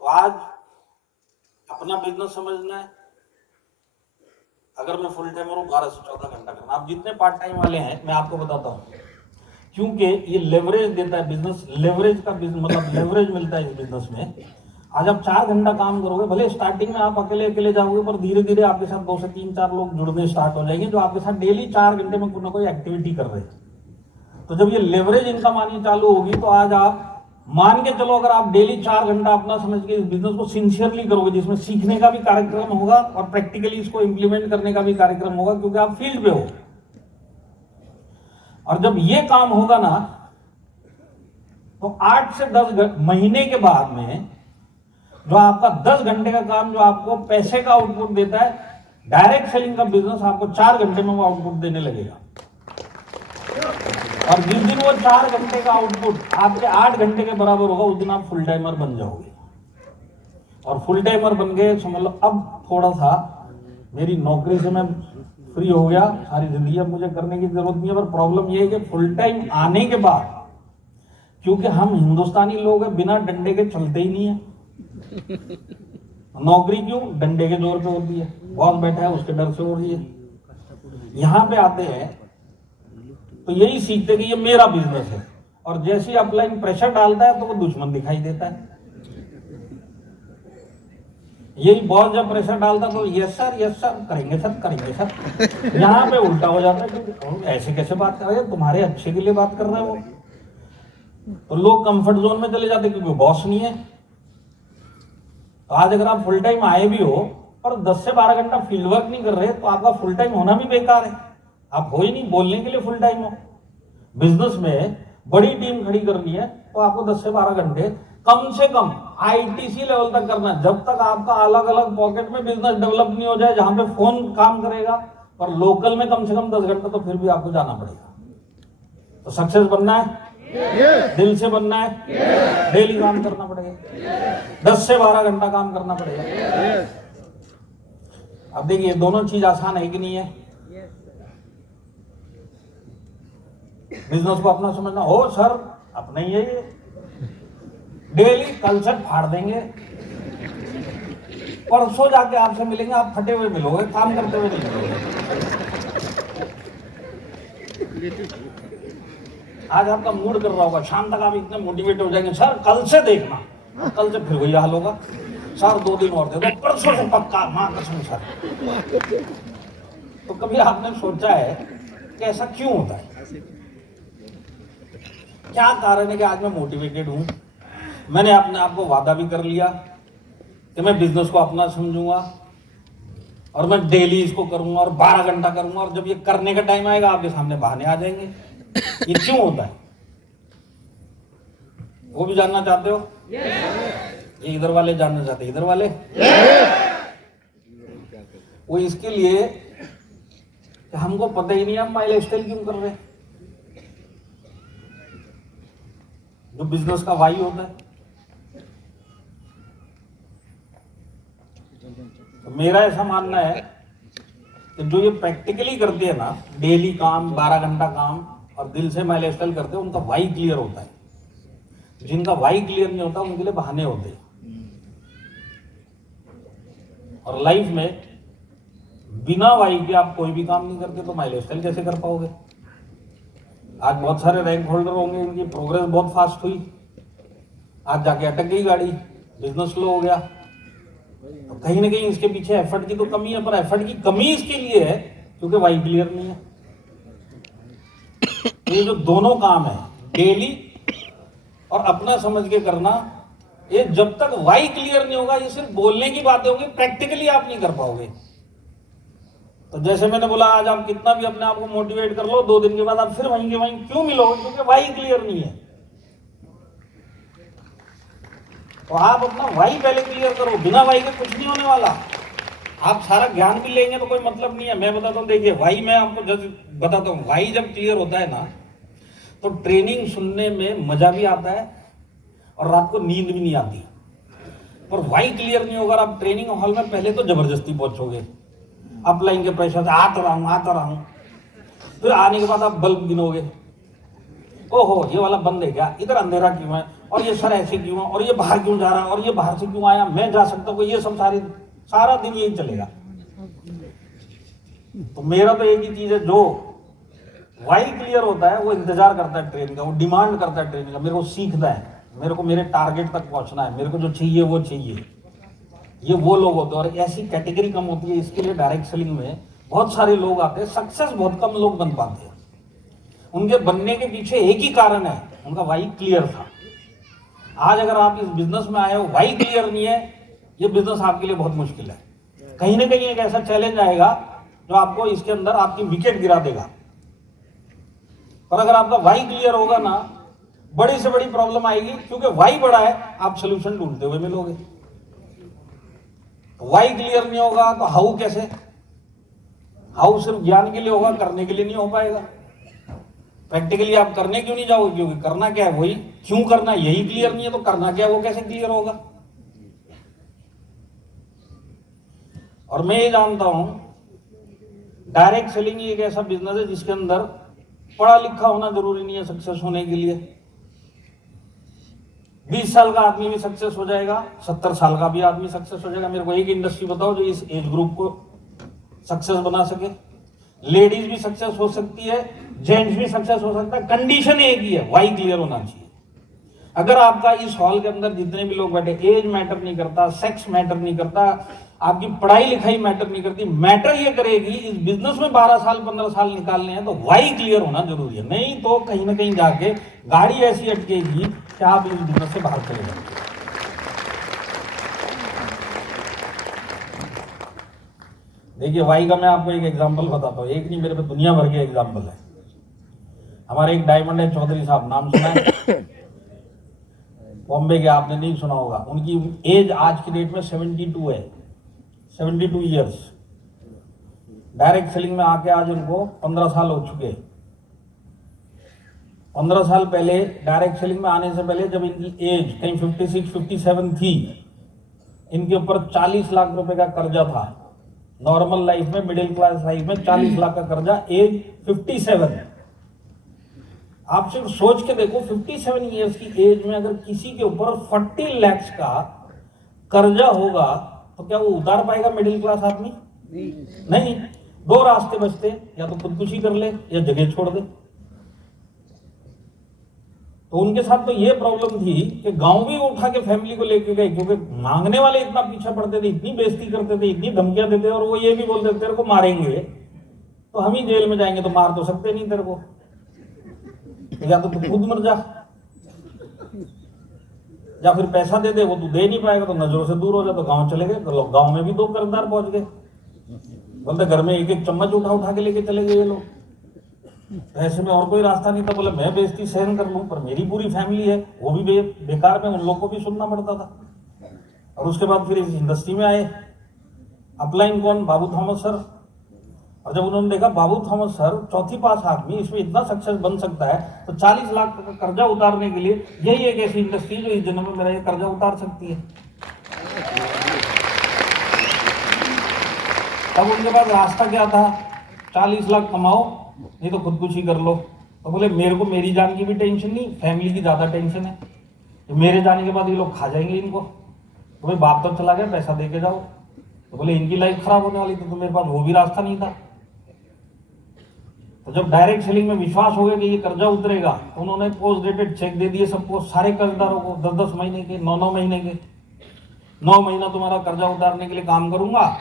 तो आज अपना बिजनेस समझना है। अगर मैं फुल टाइमर हूं, 12 से 14 घंटा करना। आप जितने पार्ट टाइम वाले हैं मैं आपको बताता हूं, क्योंकि ये लेवरेज देता है बिजनेस, लेवरेज का मतलब लेवरेज मिलता है इस बिजनेस में। आज आप 4 घंटा काम करोगे, भले स्टार्टिंग में आप अकेले अकेले जाओगे, पर धीरे धीरे आपके साथ 2 से 3-4 लोग जुड़ने स्टार्ट हो जाएंगे, जो आपके साथ डेली 4 घंटे में कोई ना कोई एक्टिविटी कर रहे हैं। तो जब ये लेवरेज इनकम आनी चालू होगी, तो आज आप मान के चलो, अगर आप डेली 4 घंटा अपना समझ के इस बिजनेस को सिंसियरली करोगे, जिसमें सीखने का भी कार्यक्रम होगा और प्रैक्टिकली इसको इंप्लीमेंट करने का भी कार्यक्रम होगा, क्योंकि आप फील्ड पे हो। और जब ये काम होगा ना, तो 8 से 10 महीने के बाद में जो आपका 10 घंटे का काम जो आपको पैसे का आउटपुट देता है, डायरेक्ट सेलिंग का बिजनेस आपको 4 घंटे में वो आउटपुट देने लगेगा। और जिस दिन वो 4 घंटे का आउटपुट आपके 8 घंटे के बराबर होगा, उस दिन आप फुल टाइमर बन जाओगे। और फुल टाइमर बन गए, समझ लो अब थोड़ा सा मेरी नौकरी से मैं फ्री हो गया, सारी जिंदगी अब मुझे करने की जरूरत नहीं है। पर प्रॉब्लम ये है कि फुल टाइम आने के बाद, क्योंकि हम हिंदुस्तानी लोग हैं, बिना डंडे के चलते ही नहीं है। नौकरी क्यों? डंडे के जोर पे होती है, बॉस बैठा है उसके डर से हो रही है। यहां पे आते हैं तो यही सीखते कि ये मेरा बिजनेस है, और जैसे ही अपलाइन प्रेशर डालता है तो वो दुश्मन दिखाई देता है। यही बॉस जब प्रेशर डालता तो यस सर करेंगे सर, यहाँ पे उल्टा हो जाता है कि ऐसे कैसे बात कर रहे हैं, तुम्हारे अच्छे के लिए बात कर रहा है वो। तो लोग कंफर्ट जोन में चले जाते क्योंकि बॉस नहीं है। तो आज अगर आप फुल टाइम आए भी हो और 10 से 12 घंटा फील्ड वर्क नहीं कर रहे, तो आपका फुल टाइम होना भी बेकार है। आप हो ही नहीं, बोलने के लिए फुल टाइम हो। बिजनेस में बड़ी टीम खड़ी करनी है तो आपको 10 से 12 घंटे कम से कम आईटीसी लेवल तक करना है। जब तक आपका अलग अलग पॉकेट में बिजनेस डेवलप नहीं हो जाए, जहां पे फोन काम करेगा, पर लोकल में कम से कम 10 घंटा तो फिर भी आपको जाना पड़ेगा। तो सक्सेस बनना है, दिल से बनना है, डेली काम करना पड़ेगा, 10 से 12 घंटा काम करना पड़ेगा। अब देखिए दोनों चीज आसान है कि नहीं है? बिजनेस को अपना समझना, हो सर अपना ही है ये, डेली कल से फाड़ देंगे, परसों जाके आपसे मिलेंगे, आप फटे हुए मिलोगे, काम करते हुए नहीं मिलोगे। आज आपका मूड कर रहा होगा, शाम तक आप इतने मोटिवेट हो जाएंगे, सर कल से देखना, कल से फिर वही हाल होगा, सर 2 दिन और दे दो, परसों से पक्का, मां कसम सर। तो कभी आपने सोचा है कि ऐसा क्यों होता है? क्या कारण है कि आज मैं मोटिवेटेड हूं? मैंने अपने आप को वादा भी कर लिया कि मैं बिजनेस को अपना समझूंगा और मैं डेली इसको करूंगा और 12 घंटा करूंगा, और जब ये करने का टाइम आएगा आपके सामने बहाने आ जाएंगे। ये क्यों होता है? वो भी जानना चाहते हो? ये इधर वाले जानना चाहते हैं, इधर वाले? वो इसके लिए कि हमको पता ही नहीं हम माइलस्टाइल क्यों कर रहे हैं। जो बिजनेस का वाई होता है, तो मेरा ऐसा मानना है कि जो ये प्रैक्टिकली करते हैं ना, डेली काम, 12 घंटा काम और दिल से माइलस्टाइल करते हैं, उनका वाई क्लियर होता है। जिनका वाई क्लियर नहीं होता उनके लिए बहाने होते हैं। और लाइफ में बिना वाई के आप कोई भी काम नहीं करते तो माइलस्टाइल कैसे कर पाओगे? आज बहुत सारे रैंक होल्डर होंगे, इनकी प्रोग्रेस बहुत फास्ट हुई, आज जाके अटक गई गाड़ी, बिजनेस स्लो हो गया। तो कहीं ना कहीं इसके पीछे एफर्ट की तो कमी है, पर एफर्ट की कमी इसके लिए है क्योंकि वाई क्लियर नहीं है। ये जो दोनों काम है, डेली और अपना समझ के करना, ये जब तक वाई क्लियर नहीं होगा, ये सिर्फ बोलने की बातें होगी, प्रैक्टिकली आप नहीं कर पाओगे। तो जैसे मैंने बोला, आज आप कितना भी अपने आप को मोटिवेट कर लो, 2 दिन के बाद आप फिर वहीं के वहीं क्यों मिलोगे? क्योंकि वाई क्लियर नहीं है। तो आप अपना वाई पहले क्लियर करो, बिना वाई के कुछ नहीं होने वाला। आप सारा ज्ञान भी लेंगे तो कोई मतलब नहीं है। मैं बताता हूँ, देखिए वाई, मैं आपको बताता हूँ, वाई जब क्लियर होता है ना, तो ट्रेनिंग सुनने में मजा भी आता है और रात को नींद भी नहीं आती। पर वाई क्लियर नहीं होगा, आप ट्रेनिंग हॉल में पहले तो जबरदस्ती पहुंचोगे, अपलाइन के प्रेशर से आता रहा हूं, फिर आने के बाद आप बल्ब गिनोगे, ओहो ये वाला बंद है क्या, इधर अंधेरा क्यों है, और ये सर ऐसे क्यों है, और ये बाहर क्यों जा रहा है, और ये बाहर से क्यों आया, मैं जा सकता हूँ, ये सब सारा दिन यही चलेगा। तो मेरा तो एक ही चीज है, जो वाई क्लियर होता है वो इंतजार करता है ट्रेन का, वो डिमांड करता है ट्रेन का, मेरे को सीखना है, मेरे को मेरे टारगेट तक पहुंचना है, मेरे को जो चाहिए वो चाहिए। ये वो लोग होते हैं, और ऐसी कैटेगरी कम होती है। इसके लिए डायरेक्ट सेलिंग में बहुत सारे लोग आते हैं, सक्सेस बहुत कम लोग बन पाते हैं। उनके बनने के पीछे एक ही कारण है, उनका वाई क्लियर था। आज अगर आप इस बिजनेस में आए हो, वाई क्लियर नहीं है, ये बिजनेस आपके लिए बहुत मुश्किल है। कहीं ना कहीं एक ऐसा चैलेंज आएगा जो आपको इसके अंदर आपकी विकेट गिरा देगा। पर अगर आपका वाई क्लियर होगा ना, बड़ी से बड़ी प्रॉब्लम आएगी, क्योंकि वाई बड़ा है, आप सोल्यूशन ढूंढते हुए मिलोगे। वाई क्लियर नहीं होगा तो हाउ कैसे? हाउ सिर्फ ज्ञान के लिए होगा, करने के लिए नहीं हो पाएगा। प्रैक्टिकली आप करने क्यों नहीं जाओगे? क्योंकि करना क्या है वही, क्यों करना यही क्लियर नहीं है, तो करना क्या है वो कैसे क्लियर होगा? और मैं ये जानता हूं, डायरेक्ट सेलिंग एक ऐसा बिजनेस है जिसके अंदर पढ़ा लिखा होना जरूरी नहीं है सक्सेस होने के लिए। 20 साल का आदमी भी सक्सेस हो जाएगा, 70 साल का भी आदमी सक्सेस हो जाएगा। मेरे को एक इंडस्ट्री बताओ जो इस एज ग्रुप को सक्सेस बना सके। लेडीज भी सक्सेस हो सकती है, जेंट्स भी सक्सेस हो सकता है, कंडीशन एक ही है, वाई क्लियर होना चाहिए। अगर आपका इस हॉल के अंदर जितने भी लोग बैठे, एज मैटर नहीं करता, सेक्स मैटर नहीं करता, आपकी पढ़ाई लिखाई मैटर नहीं करती, मैटर ये करेगी इस बिजनेस में 12 साल 15 साल निकालने हैं, तो वाई क्लियर होना जरूरी है। नहीं तो कहीं ना कहीं जाके गाड़ी ऐसी अटकेगी कि आप इस बिजनेस से बाहर चले जाएंगे। देखिए वाई का मैं आपको एक एग्जांपल बताता हूँ, एक नहीं मेरे पे दुनिया भर के एग्जांपल है। हमारे एक डायमंड है चौधरी साहब, नाम सुना है? बॉम्बे के, आपने नहीं सुना होगा। उनकी एज आज की डेट में 72 है, 72 ईयर्स। डायरेक्ट सेलिंग में आके आज उनको 15 साल हो चुके। 15 साल पहले डायरेक्ट सेलिंग में आने से पहले जब इनकी एज कहीं 56 57 थी, इनके ऊपर 40 लाख रुपए का कर्जा था। नॉर्मल लाइफ में, मिडिल क्लास लाइफ में 40 लाख का कर्जा, एज 57। आप सिर्फ सोच के देखो 57 ईयर्स की एज में अगर किसी के ऊपर 40 lakhs का कर्जा होगा तो क्या वो उतार पाएगा मिडिल क्लास आदमी? नहीं। दो रास्ते बचते, या तो खुदकुशी कर ले या जगह छोड़ दे। तो उनके साथ तो ये प्रॉब्लम थी कि गांव भी उठा के फैमिली को लेके गए, क्योंकि मांगने वाले इतना पीछा पड़ते थे, इतनी बेइज्जती करते थे, इतनी धमकियां देते, और वो ये भी बोलते थे तेरे को मारेंगे तो हम ही जेल में जाएंगे, तो मार तो सकते नहीं तेरे को, या तो तू खुद मर जा, या फिर पैसा दे दे, वो तू दे नहीं पाएगा तो नजरों से दूर हो जा। तो गांव चले गए, गांव में भी 2 कर्जदार पहुंच गए, बोलते घर में एक चम्मच उठा उठा के लेके चले गए ये लोग। ऐसे में और कोई रास्ता नहीं था, बोले मैं बेइज्जती सहन कर लूं, पर मेरी पूरी फैमिली है वो भी बेकार में, उन लोग को भी सुनना पड़ता था। और उसके बाद फिर इस इंडस्ट्री में आए। अपलाइन कौन? बाबू थॉमस सर। और जब उन्होंने देखा बाबू थॉमस सर चौथी पास आदमी इसमें इतना सक्सेस बन सकता है, तो 40 लाख का कर्जा उतारने के लिए यही एक ऐसी इंडस्ट्री जो इस जन्म में मेरा ये कर्जा उतार सकती है। तब उनके पास रास्ता क्या था? 40 लाख कमाओ, नहीं तो खुदकुशी कर लो। तो बोले मेरे को मेरी जान की भी टेंशन नहीं, फैमिली की ज्यादा टेंशन है, तो मेरे जाने के बाद ये लोग खा जाएंगे इनको। तो भाई बाप तो चला गया, पैसा दे के जाओ। तो बोले इनकी लाइफ खराब होने वाली, तो मेरे पास वो भी रास्ता नहीं था। तो जब डायरेक्ट सेलिंग में विश्वास हो गया कि ये कर्जा उतरेगा, तो उन्होंने पोस्ट डेटेड चेक दे दिए सबको, सारे कर्जदारों को, 10-10 महीने के, 9-9 महीने के। 9 महीना तुम्हारा कर्जा उतारने के लिए काम करूंगा,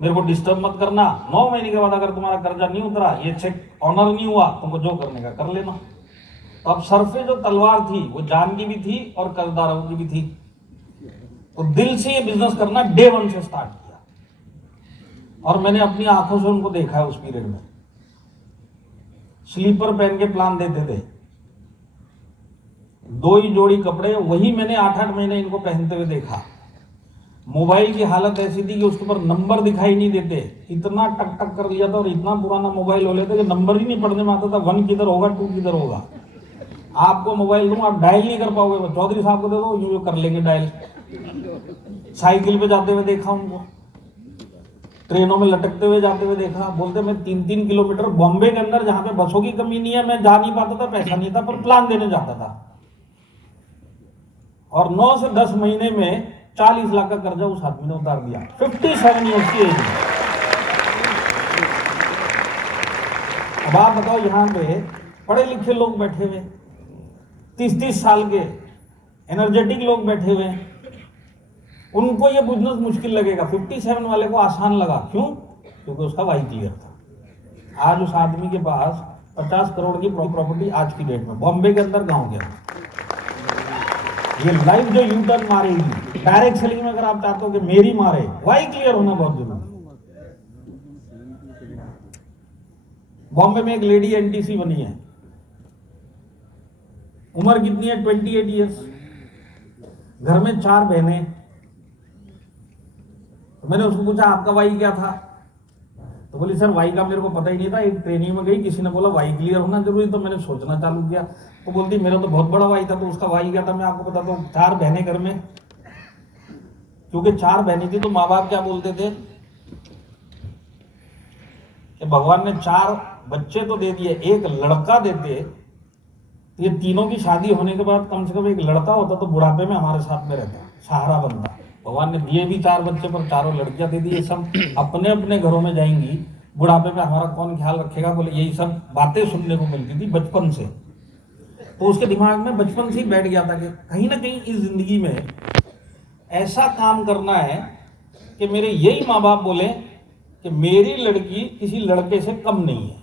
मेरे को डिस्टर्ब मत करना। 9 महीने के बाद अगर तुम्हारा कर्जा नहीं उतरा, ये चेक ऑनर नहीं हुआ, तुमको जो करने का कर लेना। तो अब सर पे जो तलवार थी वो जान की भी थी और कर्जदारों की भी थी। तो दिल से ये बिजनेस करना डे 1 से स्टार्ट किया, और मैंने अपनी आंखों से उनको देखा है। उस पीरियड में स्लीपर पहन के प्लान देते थे, 2 ही जोड़ी कपड़े, वही मैंने 8-8 महीने इनको पहनते हुए देखा। मोबाइल की हालत ऐसी थी कि उसके ऊपर नंबर दिखाई नहीं देते, इतना टक टक कर लिया था, और इतना पुराना मोबाइल हो लेते कि नंबर ही नहीं पढ़ने में आता था, 1 किधर होगा 2 किधर होगा। आपको मोबाइल दूं, आप डायल नहीं कर पाओगे, चौधरी साहब को दे दो, यूं कर लेंगे डायल। साइकिल पे जाते हुए देखा उनको, ट्रेनों में लटकते हुए जाते हुए देखा। बोलते मैं 3-3 किलोमीटर बॉम्बे के अंदर, जहां पे बसों की कमी नहीं है, मैं जा नहीं पाता था, पैसा नहीं था, पर प्लान देने जाता था। और 9 से 10 महीने में 40 लाख का कर्जा उस आदमी ने उतार दिया, 57 ईयर्स की एज में। अब आप बताओ, यहां पे पढ़े लिखे लोग बैठे हुए, 30-30 साल के एनर्जेटिक लोग बैठे हुए, उनको ये बिजनेस मुश्किल लगेगा। 57 वाले को आसान लगा, क्यों? क्योंकि उसका वाई क्लियर था। आज उस आदमी के पास 50 करोड़ की प्रॉपर्टी आज की डेट में, बॉम्बे के अंदर, गांव के अंदर। ये लाइफ जो यू टर्न मारेगी डायरेक्ट सेलिंग में, अगर आप चाहते हो कि मेरी मारे, वाई क्लियर होना बहुत जरूरी। बॉम्बे में एक लेडी एनटीसी बनी है, उम्र कितनी है? 28 ईयर्स। घर में 4 बहनें। तो मैंने उसको पूछा आपका वाई क्या था? तो बोली सर वाई का मेरे को पता ही नहीं था, एक ट्रेनिंग में गई, किसी ने बोला वाई क्लियर होना जरूरी, तो मैंने सोचना चालू किया। तो बोलती मेरा तो बहुत बड़ा वाई था। तो उसका वाई क्या था मैं आपको बताता हूँ। 4 बहनें घर में, क्योंकि 4 बहनें थी, तो माँ बाप क्या बोलते थे कि भगवान ने 4 बच्चे तो दे दिए, एक लड़का देते, तो ये तीनों की शादी होने के बाद कम से कम एक लड़का होता, तो बुढ़ापे में हमारे साथ में रहता, सहारा बनता। भगवान ने दिए भी 4 बच्चे, पर 4 लड़कियां दे दी। ये सब अपने अपने घरों में जाएंगी, बुढ़ापे में हमारा कौन ख्याल रखेगा? बोले यही सब बातें सुनने को मिलती थी बचपन से। तो उसके दिमाग में बचपन से ही बैठ गया था कि कहीं ना कहीं इस जिंदगी में ऐसा काम करना है कि मेरे यही माँ बाप बोले कि मेरी लड़की किसी लड़के से कम नहीं है।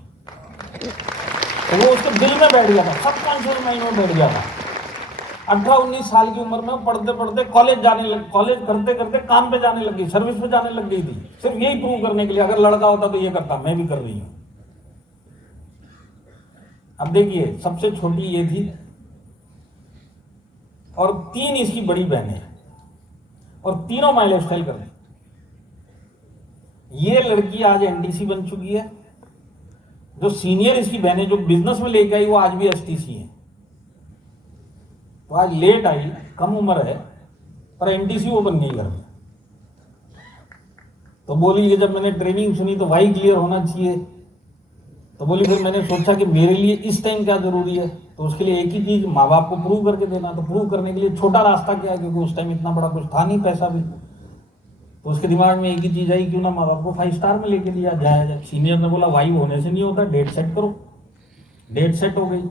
तो वो उसके दिल में बैठ गया था, सबकॉन्शियस माइंड में बैठ गया था। 18-19 साल की उम्र में पढ़ते पढ़ते कॉलेज करते करते काम पे जाने लग गई, सर्विस पे जाने लग गई थी, सिर्फ यही प्रूव करने के लिए अगर लड़का होता तो ये करता, मैं भी कर रही हूं। अब देखिए, सबसे छोटी ये थी, और 3 इसकी बड़ी बहनें, और तीनों माई लाइफ स्टाइल कर रही। ये लड़की आज एनडीसी बन चुकी है। जो सीनियर इसकी बहनें जो बिजनेस में लेके आई, वो आज भी एसटीसी है। तो आज लेट आई, कम उम्र है, पर एनटीसी वो बन गई घर में। तो बोली कि जब मैंने ट्रेनिंग सुनी तो वाई क्लियर होना चाहिए, तो बोली फिर मैंने सोचा कि मेरे लिए इस टाइम क्या जरूरी है, तो उसके लिए एक ही चीज, माँ बाप को प्रूव करके देना। तो प्रूव करने के लिए छोटा रास्ता क्या है, क्योंकि उस टाइम इतना बड़ा कुछ था नहीं, पैसा भी। तो उसके दिमाग में एक ही चीज आई, क्यों ना माँ बाप को 5 स्टार में लेके दिया जाए। सीनियर ने बोला वाइफ होने से नहीं होता, डेट सेट करो। डेट सेट हो गई।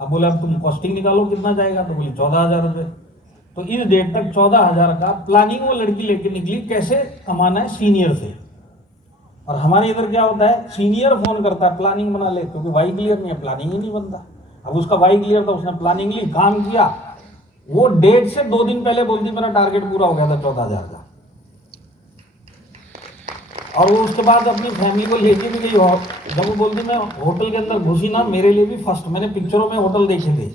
अब बोला अब तुम कॉस्टिंग निकालो कितना जाएगा, तो बोली 14,000 रुपये। तो इस डेट तक 14,000 का प्लानिंग वो लड़की लेके निकली, कैसे कमाना है सीनियर से। और हमारे इधर क्या होता है, सीनियर फोन करता है प्लानिंग बना ले, क्योंकि वाई क्लियर नहीं है, प्लानिंग ही नहीं बनता। अब उसका वाई क्लियर था, उसने प्लानिंग ली, काम किया, वो डेट से 2 दिन पहले बोलती मेरा टारगेट पूरा हो गया था 14,000 का। और वो उसके बाद अपनी फैमिली को लेके भी गई। और जब वो बोलती मैं होटल के अंदर घुसी ना, मेरे लिए भी फर्स्ट, मैंने पिक्चरों में होटल देखे थे,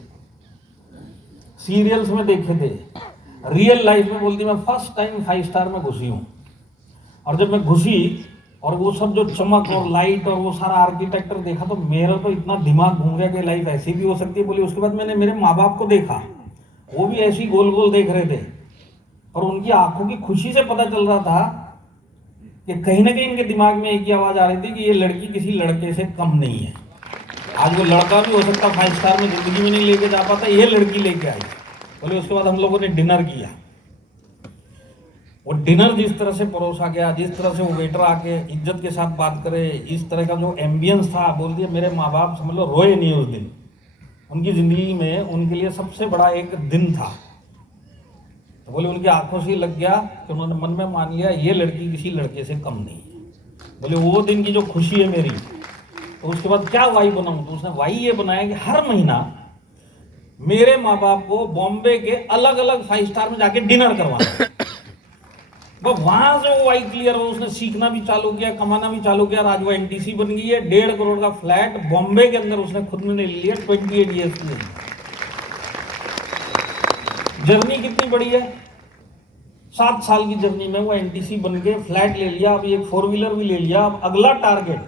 सीरियल्स में देखे थे, रियल लाइफ में बोलती मैं फर्स्ट टाइम 5 स्टार में घुसी हूँ। और जब मैं घुसी और वो सब जो चमक और लाइट और वो सारा आर्किटेक्चर देखा, तो मेरा तो इतना दिमाग घूम गया कि लाइफ ऐसी भी हो सकती है। बोली उसके बाद मैंने मेरे माँ बाप को देखा, वो भी ऐसी गोल गोल देख रहे थे, और उनकी आंखों की खुशी से पता चल रहा था कि कहीं ना कहीं इनके दिमाग में एक ही आवाज आ रही थी कि ये लड़की किसी लड़के से कम नहीं है। आज वो लड़का भी हो सकता 5 स्टार में जिंदगी में नहीं लेके जा पाता, ये लड़की लेके आई। बोले उसके बाद हम लोगों ने डिनर किया। वो डिनर जिस तरह से परोसा गया, जिस तरह से वो वेटर आके इज्जत के साथ बात करे, इस तरह का जो एम्बियंस था, बोल दिया मेरे माँ बाप समझ लो रोए नहीं उस दिन। उनकी जिंदगी में उनके लिए सबसे बड़ा एक दिन था। तो बोले उनकी आंखों से लग गया कि उन्होंने मन में मान लिया ये लड़की किसी लड़के से कम नहीं है। बोले वो दिन की जो खुशी है मेरी, तो उसके बाद क्या वाई बनाऊं, तो उसने वाई ये बनाया कि हर महीना मेरे माँ बाप को बॉम्बे के अलग अलग 5 स्टार में जाके डिनर करवाना। वहां से वो वाई क्लियर हो, उसने सीखना भी चालू किया, कमाना भी चालू किया। आज वो एनटीसी बन गई है, 1.5 करोड़ का फ्लैट बॉम्बे के अंदर उसने खुद ने ले लिया 28 ईयर्स की। जर्नी कितनी बड़ी है, 7 साल की जर्नी में वो एनटीसी बन के फ्लैट ले लिया, अब एक 4 व्हीलर भी ले लिया। अब अगला टारगेट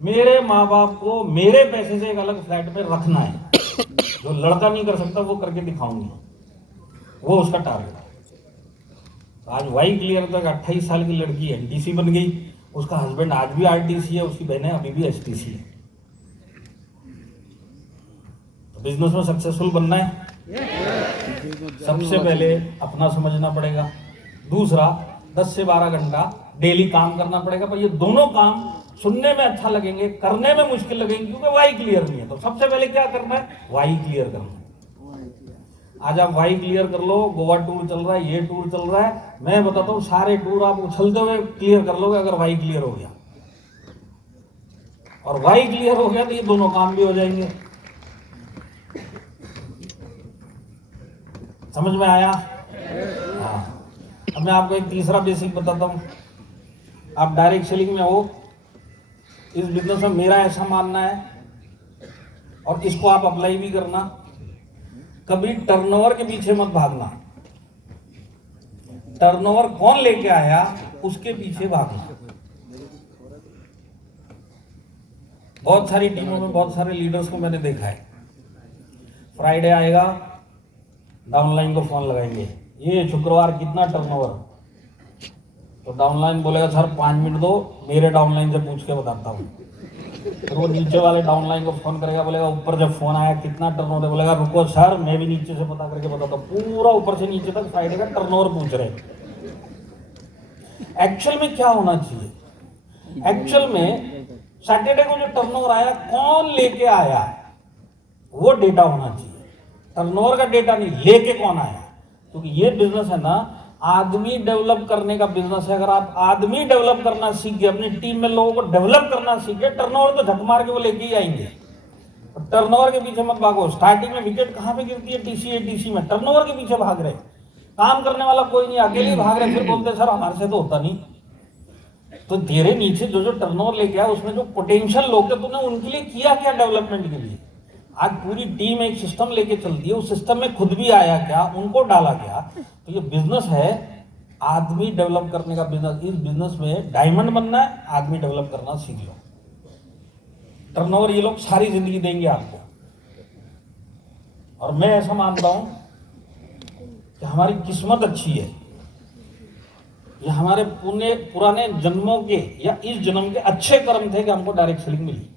मेरे माँ बाप को मेरे पैसे से एक अलग फ्लैट में रखना है। जो लड़का नहीं कर सकता वो करके दिखाऊंगी, वो उसका टारगेट है। आज वाई क्लियर तक 28 साल की लड़की एनटीसी बन गई, उसका हस्बैंड आज भी आरटीसी है, उसकी बहनें अभी भी एसटीसी है। तो बिजनेस में सक्सेसफुल बनना है, सबसे पहले अपना समझना पड़ेगा। दूसरा 10 से 12 घंटा डेली काम करना पड़ेगा। पर ये दोनों काम सुनने में अच्छा लगेंगे, करने में मुश्किल लगेंगे, क्योंकि वाई क्लियर नहीं है। तो सबसे पहले क्या करना है, वाई क्लियर करना है। आज आप वाई क्लियर कर लो, गोवा टूर चल रहा है, ये टूर चल रहा है, मैं बताता हूँ सारे टूर आप उछलते हुए क्लियर कर लोगे अगर वाई क्लियर हो गया। और वाई क्लियर हो गया तो ये दोनों काम भी हो जाएंगे। समझ में आया? हाँ। अब मैं आपको एक तीसरा बेसिक बताता हूँ। आप डायरेक्ट सेलिंग में हो, इस बिजनेस में मेरा ऐसा मानना है, और इसको आप अप्लाई भी करना, कभी टर्नओवर के पीछे मत भागना। टर्नओवर कौन लेके आया उसके पीछे भागना। बहुत सारी टीमों में बहुत सारे लीडर्स को मैंने देखा है, फ्राइडे आएगा डाउनलाइन को फोन लगाएंगे, ये शुक्रवार कितना टर्नओवर, तो डाउनलाइन बोलेगा सर 5 मिनट दो, मेरे डाउनलाइन से पूछ के बताता हूँ। फिर वो नीचे वाले डाउनलाइन को फोन करेगा, बोलेगा ऊपर जब फोन आया कितना टर्नओवर है, बोलेगा रुको सर मैं भी नीचे से पता करके बताता हूँ। पूरा ऊपर से नीचे तक फ्राइडे का टर्नओवर पूछ रहे। एक्चुअल में क्या होना चाहिए, एक्चुअल में सैटरडे को जो टर्नओवर आया कौन लेके आया वो डेटा होना चाहिए। टर्नओवर का डेटा नहीं, लेके कौन आया। क्योंकि ये बिजनेस है ना, आदमी डेवलप करने का बिजनेस है। अगर आप आदमी डेवलप करना सीख गए, अपनी टीम में लोगों को डेवलप करना सीख गए, टर्नओवर तो झक मार के वो लेके ही आएंगे। टर्नओवर के पीछे मत भागो। स्टार्टिंग में विकेट कहां पे गिरती है, टीसी में, टर्नओवर के पीछे भाग रहे। काम करने वाला कोई नहीं, अकेले ही भाग रहे, फिर बोलते सर हमारे से तो होता नहीं। तो तेरे नीचे जो जो टर्नओवर लेके आया उसमें जो पोटेंशियल लोग थे, तूने उनके लिए किया क्या डेवलपमेंट के लिए। आज पूरी टीम एक सिस्टम लेके चलती है, उस सिस्टम में खुद भी आया क्या, उनको डाला क्या। तो ये बिजनेस है आदमी डेवलप करने का बिजनेस। इस बिजनेस में डायमंड बनना है, आदमी डेवलप करना सीख लो। टर्नओवर ये लोग सारी जिंदगी देंगे आपको। और मैं ऐसा मानता हूं कि हमारी किस्मत अच्छी है, ये हमारे पुराने जन्मों के या इस जन्म के अच्छे कर्म थे कि हमको डायरेक्ट सेलिंग मिली।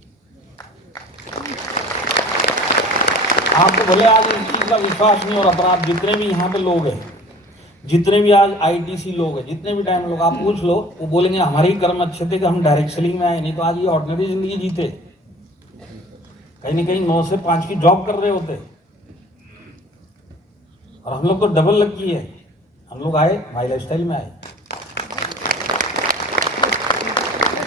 आपको भले आज इस चीज का विश्वास नहीं हो रहा, पर आप जितने भी यहाँ पे लोग हैं, जितने भी आज आईटीसी लोग हैं, जितने भी टाइम लोग आप पूछ लो, वो बोलेंगे हमारे ही कर्म अच्छे थे कि हम डायरेक्ट सेलिंग में आए, नहीं तो आज ये ऑर्डिनरी जिंदगी जीते, कहीं ना कहीं 9 से 5 की जॉब कर रहे होते। और हम लोग तो डबल लकी है, हम लोग आए माई लाइफस्टाइल में आए।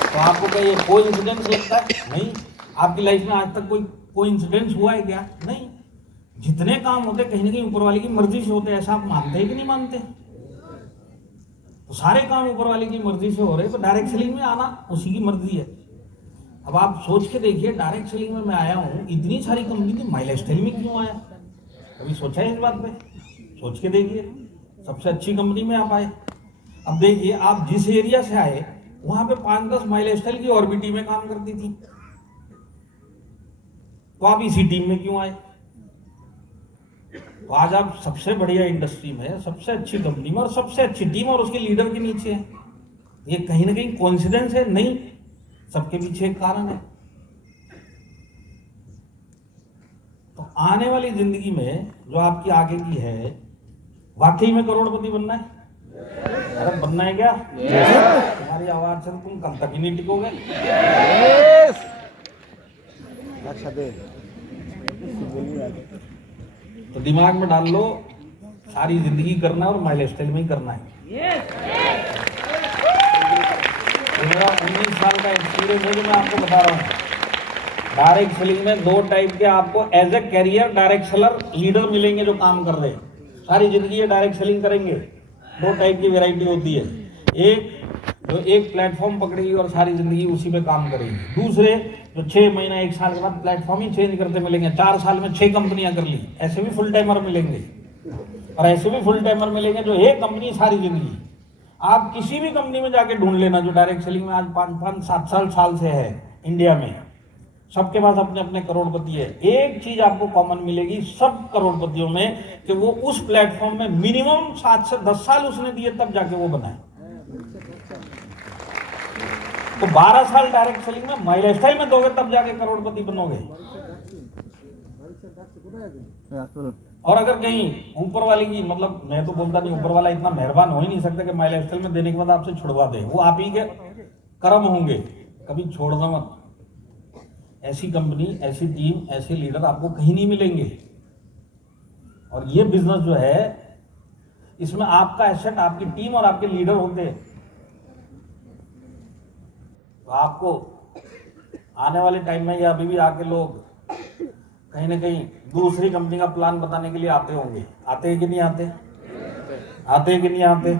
तो आपको क्या ये कोई इंसिडेंस लगता है? नहीं। आपकी लाइफ में आज तक कोई इंसिडेंस हुआ है क्या? नहीं। जितने काम होते कहीं ना कहीं ऊपर वाले की मर्जी से होते, ऐसा आप मानते हैं कि नहीं मानते? तो सारे काम ऊपर वाले की मर्जी से हो रहे, तो डायरेक्ट सेलिंग में आना उसी की मर्जी है। अब आप सोच के देखिए, डायरेक्ट सेलिंग में मैं आया हूँ, इतनी सारी कंपनी थी, माई लाइफस्टाइल में क्यों आया? कभी सोचा है इस बात पे? सोच के देखिए, सबसे अच्छी कंपनी में आप आए। अब देखिए, आप जिस एरिया से आए वहां पे 5-10 माई लाइफस्टाइल की और भी टीमें काम करती थी, तो आप इसी टीम में क्यों आए? तो आज आप सबसे बढ़िया इंडस्ट्री में, सबसे अच्छी कंपनी में और सबसे अच्छी टीम और उसके लीडर के नीचे है। ये कहीं ना कहीं कोइंसिडेंस है? नहीं, सबके पीछे एक कारण है। तो आने वाली जिंदगी में जो आपकी आगे की है, वाकई में करोड़पति बनना है? अरे बनना है क्या? तुम्हारी आवाज से तुम कल तक ही नहीं टिकोगे। तो दिमाग में डाल लो, सारी जिंदगी करना है और माई लाइफस्टाइल में ही करना है। मेरा 19 साल का एक्सपीरियंस है जो मैं आपको बता रहा हूँ। डायरेक्ट सेलिंग में 2 टाइप के आपको as a career direct seller leader मिलेंगे जो काम कर रहे हैं, सारी जिंदगी ये डायरेक्ट सेलिंग करेंगे। 2 टाइप की वैरायटी होती है, एक जो एक प्लेटफॉर्म पकड़ेगी और सारी जिंदगी उसी पे काम करेगी, दूसरे जो 6 महीना 1 साल के बाद प्लेटफॉर्म ही चेंज करते मिलेंगे। 4 साल में 6 कंपनियां कर ली, ऐसे भी फुल टाइमर मिलेंगे। और ऐसे भी फुल टाइमर मिलेंगे जो एक कंपनी सारी जिंदगी। आप किसी भी कंपनी में जाके ढूंढ लेना जो डायरेक्ट सेलिंग में आज 5-5, 7 साल से है इंडिया में, सबके पास अपने अपने करोड़पति है। एक चीज आपको कॉमन मिलेगी सब करोड़पतियों में, कि वो उस प्लेटफॉर्म में मिनिमम 7 से 10 साल उसने दिए तब जाके वो बनाए। तो 12 साल डायरेक्ट सेलिंग में माई लाइफस्टाइल में दोगे तब जाके करोड़पति बनोगे। और अगर कहीं ऊपर वाले की, मतलब मैं तो बोलता नहीं, ऊपर वाला इतना मेहरबान हो ही नहीं सकता कि माई लाइफस्टाइल में देने के बाद आपसे छुड़वा दे, वो आप ही के कर्म होंगे, कभी छोड़ना मत। ऐसी कंपनी, ऐसी टीम, ऐसे लीडर आपको कहीं नहीं मिलेंगे। और ये बिजनेस जो है, इसमें आपका एसेट आपकी टीम और आपके लीडर होते हैं। तो आपको आने वाले टाइम में, या अभी भी आके लोग कहीं ना कहीं दूसरी कंपनी का प्लान बताने के लिए आते होंगे। आते हैं कि नहीं आते? आते हैं कि नहीं आते?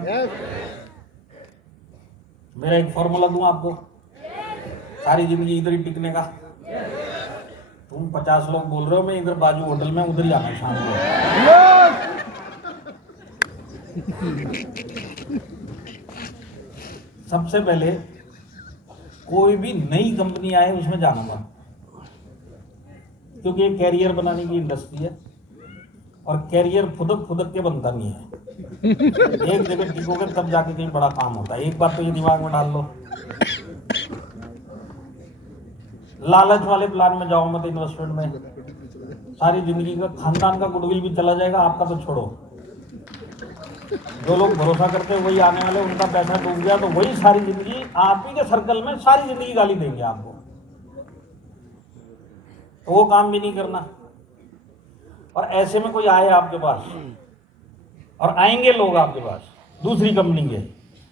मेरा एक फॉर्मूला दूं आपको सारी जिंदगी इधर ही टिकने का। तुम 50 लोग बोल रहे हो, मैं इधर बाजू होटल में उधर ही आना शाम को। सबसे पहले कोई भी नई कंपनी आए उसमें जाना मत, क्योंकि ये कैरियर बनाने की इंडस्ट्री है और कैरियर फुदक फुदक के बनता नहीं है। एक जगह टिकोगे तब जाके कहीं बड़ा काम होता है। एक बात तो ये दिमाग में डाल लो, लालच वाले प्लान में जाओ मत, इन्वेस्टमेंट में। सारी जिंदगी का खानदान का गुडविल भी चला जाएगा, आपका तो छोड़ो। जो लोग भरोसा करते हैं वही आने वाले, उनका पैसा डूब गया तो वही सारी जिंदगी आप ही के सर्कल में सारी जिंदगी गाली देंगे आपको। तो वो काम भी नहीं करना। और ऐसे में कोई आए आपके पास, और आएंगे लोग आपके पास दूसरी कंपनी के,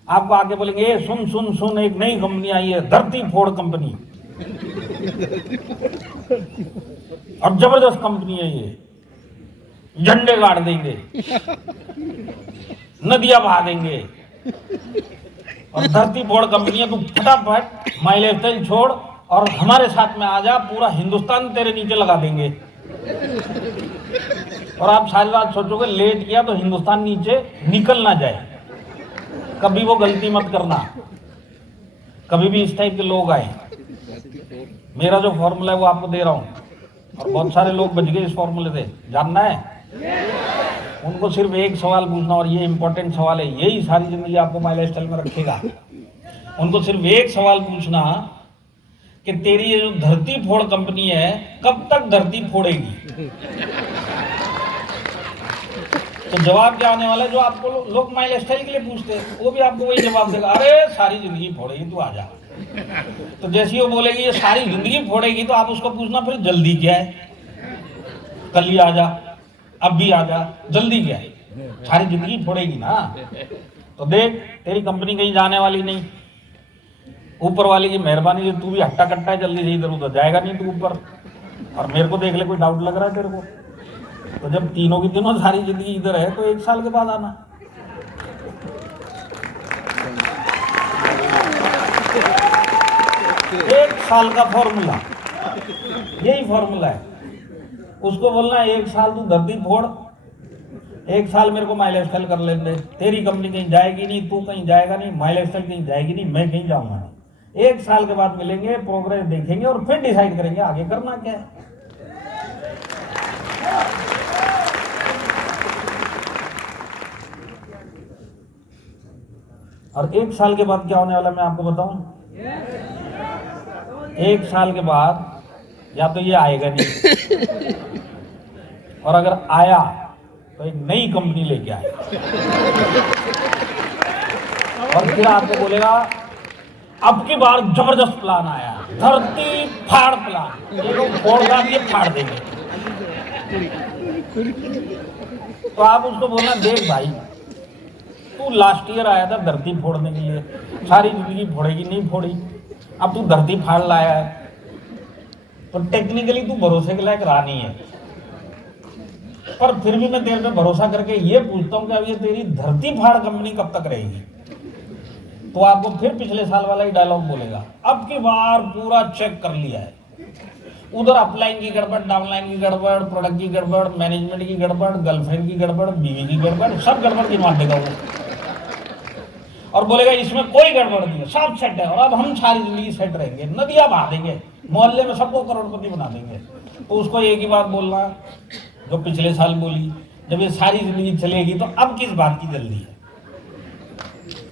आपको आके बोलेंगे ए सुन सुन सुन, एक नई कंपनी आई है, धरती फोड़ कंपनी, और जबरदस्त कंपनी है ये, झंडे गाड़ देंगे, नदियां बहा देंगे, और धरती फोड़ कंपनी है, तू फटाफट माई लाइफस्टाइल छोड़ और हमारे साथ में आ जा, पूरा हिंदुस्तान तेरे नीचे लगा देंगे। और आप सारी रात सोचोगे लेट किया तो हिंदुस्तान नीचे निकल ना जाए। कभी वो गलती मत करना। कभी भी इस टाइप के लोग आए, मेरा जो फॉर्मूला है वो आपको दे रहा हूं, और बहुत सारे लोग बच गए इस फॉर्मूले से। जानना है? उनको सिर्फ एक सवाल पूछना, और ये इंपॉर्टेंट सवाल है, यही सारी जिंदगी आपको माई लाइफस्टाइल में रखेगा। उनको सिर्फ एक सवाल पूछना कि तेरी ये जो धरती फोड़ कंपनी है कब तक धरती फोड़ेगी। तो जवाब क्या आने वाला है, जो आपको लोग माई लाइफस्टाइल के लिए पूछते हैं वो भी आपको वही जवाब देगा, अरे सारी जिंदगी फोड़ेगी तू आ जा। तो जैसे वो बोलेगी ये सारी जिंदगी फोड़ेगी तो आप उसको पूछना फिर जल्दी क्या है, कल ही आ जा, अब भी आ जा, जल्दी क्या है, सारी जिंदगी फोड़ेगी ना। तो देख तेरी कंपनी कहीं जाने वाली नहीं, ऊपर वाले की मेहरबानी से तू भी हट्टा कट्टा है, जल्दी से इधर उधर जाएगा नहीं तू ऊपर। और मेरे को देख ले, कोई डाउट लग रहा है तेरे को? तो जब तीनों की तीनों सारी जिंदगी इधर है तो 1 साल के बाद आना। एक साल का फॉर्मूला, यही फॉर्मूला है। उसको बोलना 1 साल तू धरती फोड़, 1 साल मेरे को माई लाइफस्टाइल कर लेने दे। तेरी कंपनी कहीं जाएगी नहीं, तू कहीं जाएगा नहीं, माई लाइफस्टाइल कहीं जाएगी नहीं, मैं कहीं जाऊंगा नहीं। 1 साल के बाद मिलेंगे, प्रोग्रेस देखेंगे और फिर डिसाइड करेंगे आगे करना क्या है। और 1 साल के बाद क्या होने वाला मैं आपको बताऊं। 1 साल के बाद या तो ये आएगा नहीं, और अगर आया तो एक नई कंपनी लेके आएगा और फिर आपको बोलेगा अब की बार जबरदस्त प्लान आया, धरती फाड़ प्लान, ये लोग फोड़ का ये फाड़ देंगे। तो आप उसको बोलना देख भाई तू लास्ट ईयर आया था धरती फोड़ने के लिए, सारी जिंदगी फोड़ेगी नहीं फोड़ी, अब तू धरती फाड़ लाया है तो टेक्निकली तू भरोसे के लायक रहा नहीं है। पर फिर भी मैं तेरे पे भरोसा करके ये पूछता हूं कि अब ये तेरी धरती फाड़ कंपनी कब तक रहेगी। तो आपको फिर पिछले साल वाला ही डायलॉग बोलेगा, अब की बार पूरा चेक कर लिया है, उधर अपलाइन की गड़बड़, डाउनलाइन की गड़बड़, प्रोडक्ट की गड़बड़, मैनेजमेंट की गड़बड़, गर्लफ्रेंड की गड़बड़, बीवी की गड़बड़, सब गड़बड़ गिनवा देगा वो और बोलेगा इसमें कोई गड़बड़ नहीं है, सब सेट है और अब हम सारी जिंदगी सेट रहेंगे, नदियां बहा देंगे, मोहल्ले में सबको करोड़पति बना देंगे। तो उसको एक ही बात बोलना जो पिछले साल बोली, जब ये सारी जिंदगी चलेगी तो अब किस बात की जल्दी है।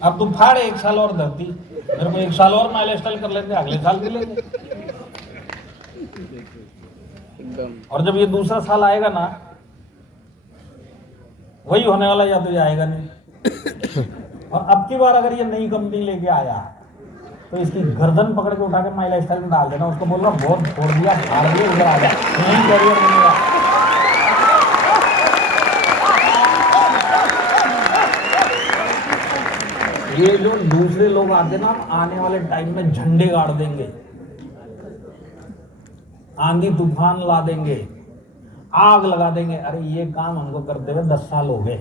अब तुम फाड़ 1 साल और धरती, मेरे को 1 साल और माई लाइफस्टाइल कर लेते, अगले साल भी लेंगे। और जब ये दूसरा साल आएगा ना वही होने वाला, या तो ये आएगा नहीं। और अब की बार अगर ये नई कंपनी लेके आया तो इसकी गर्दन पकड़ के उठा के माई लाइफस्टाइल में डाल देना, उसको बोलना बहुत छोड़ दिया, फाड़ दिया, उधर आ जा, यही कैरियर मिलेगा। ये जो दूसरे लोग आते ना आने वाले टाइम में झंडे गाड़ देंगे, आंधी तूफान ला देंगे, आग लगा देंगे, अरे ये काम हमको करते हुए 10 साल हो गए।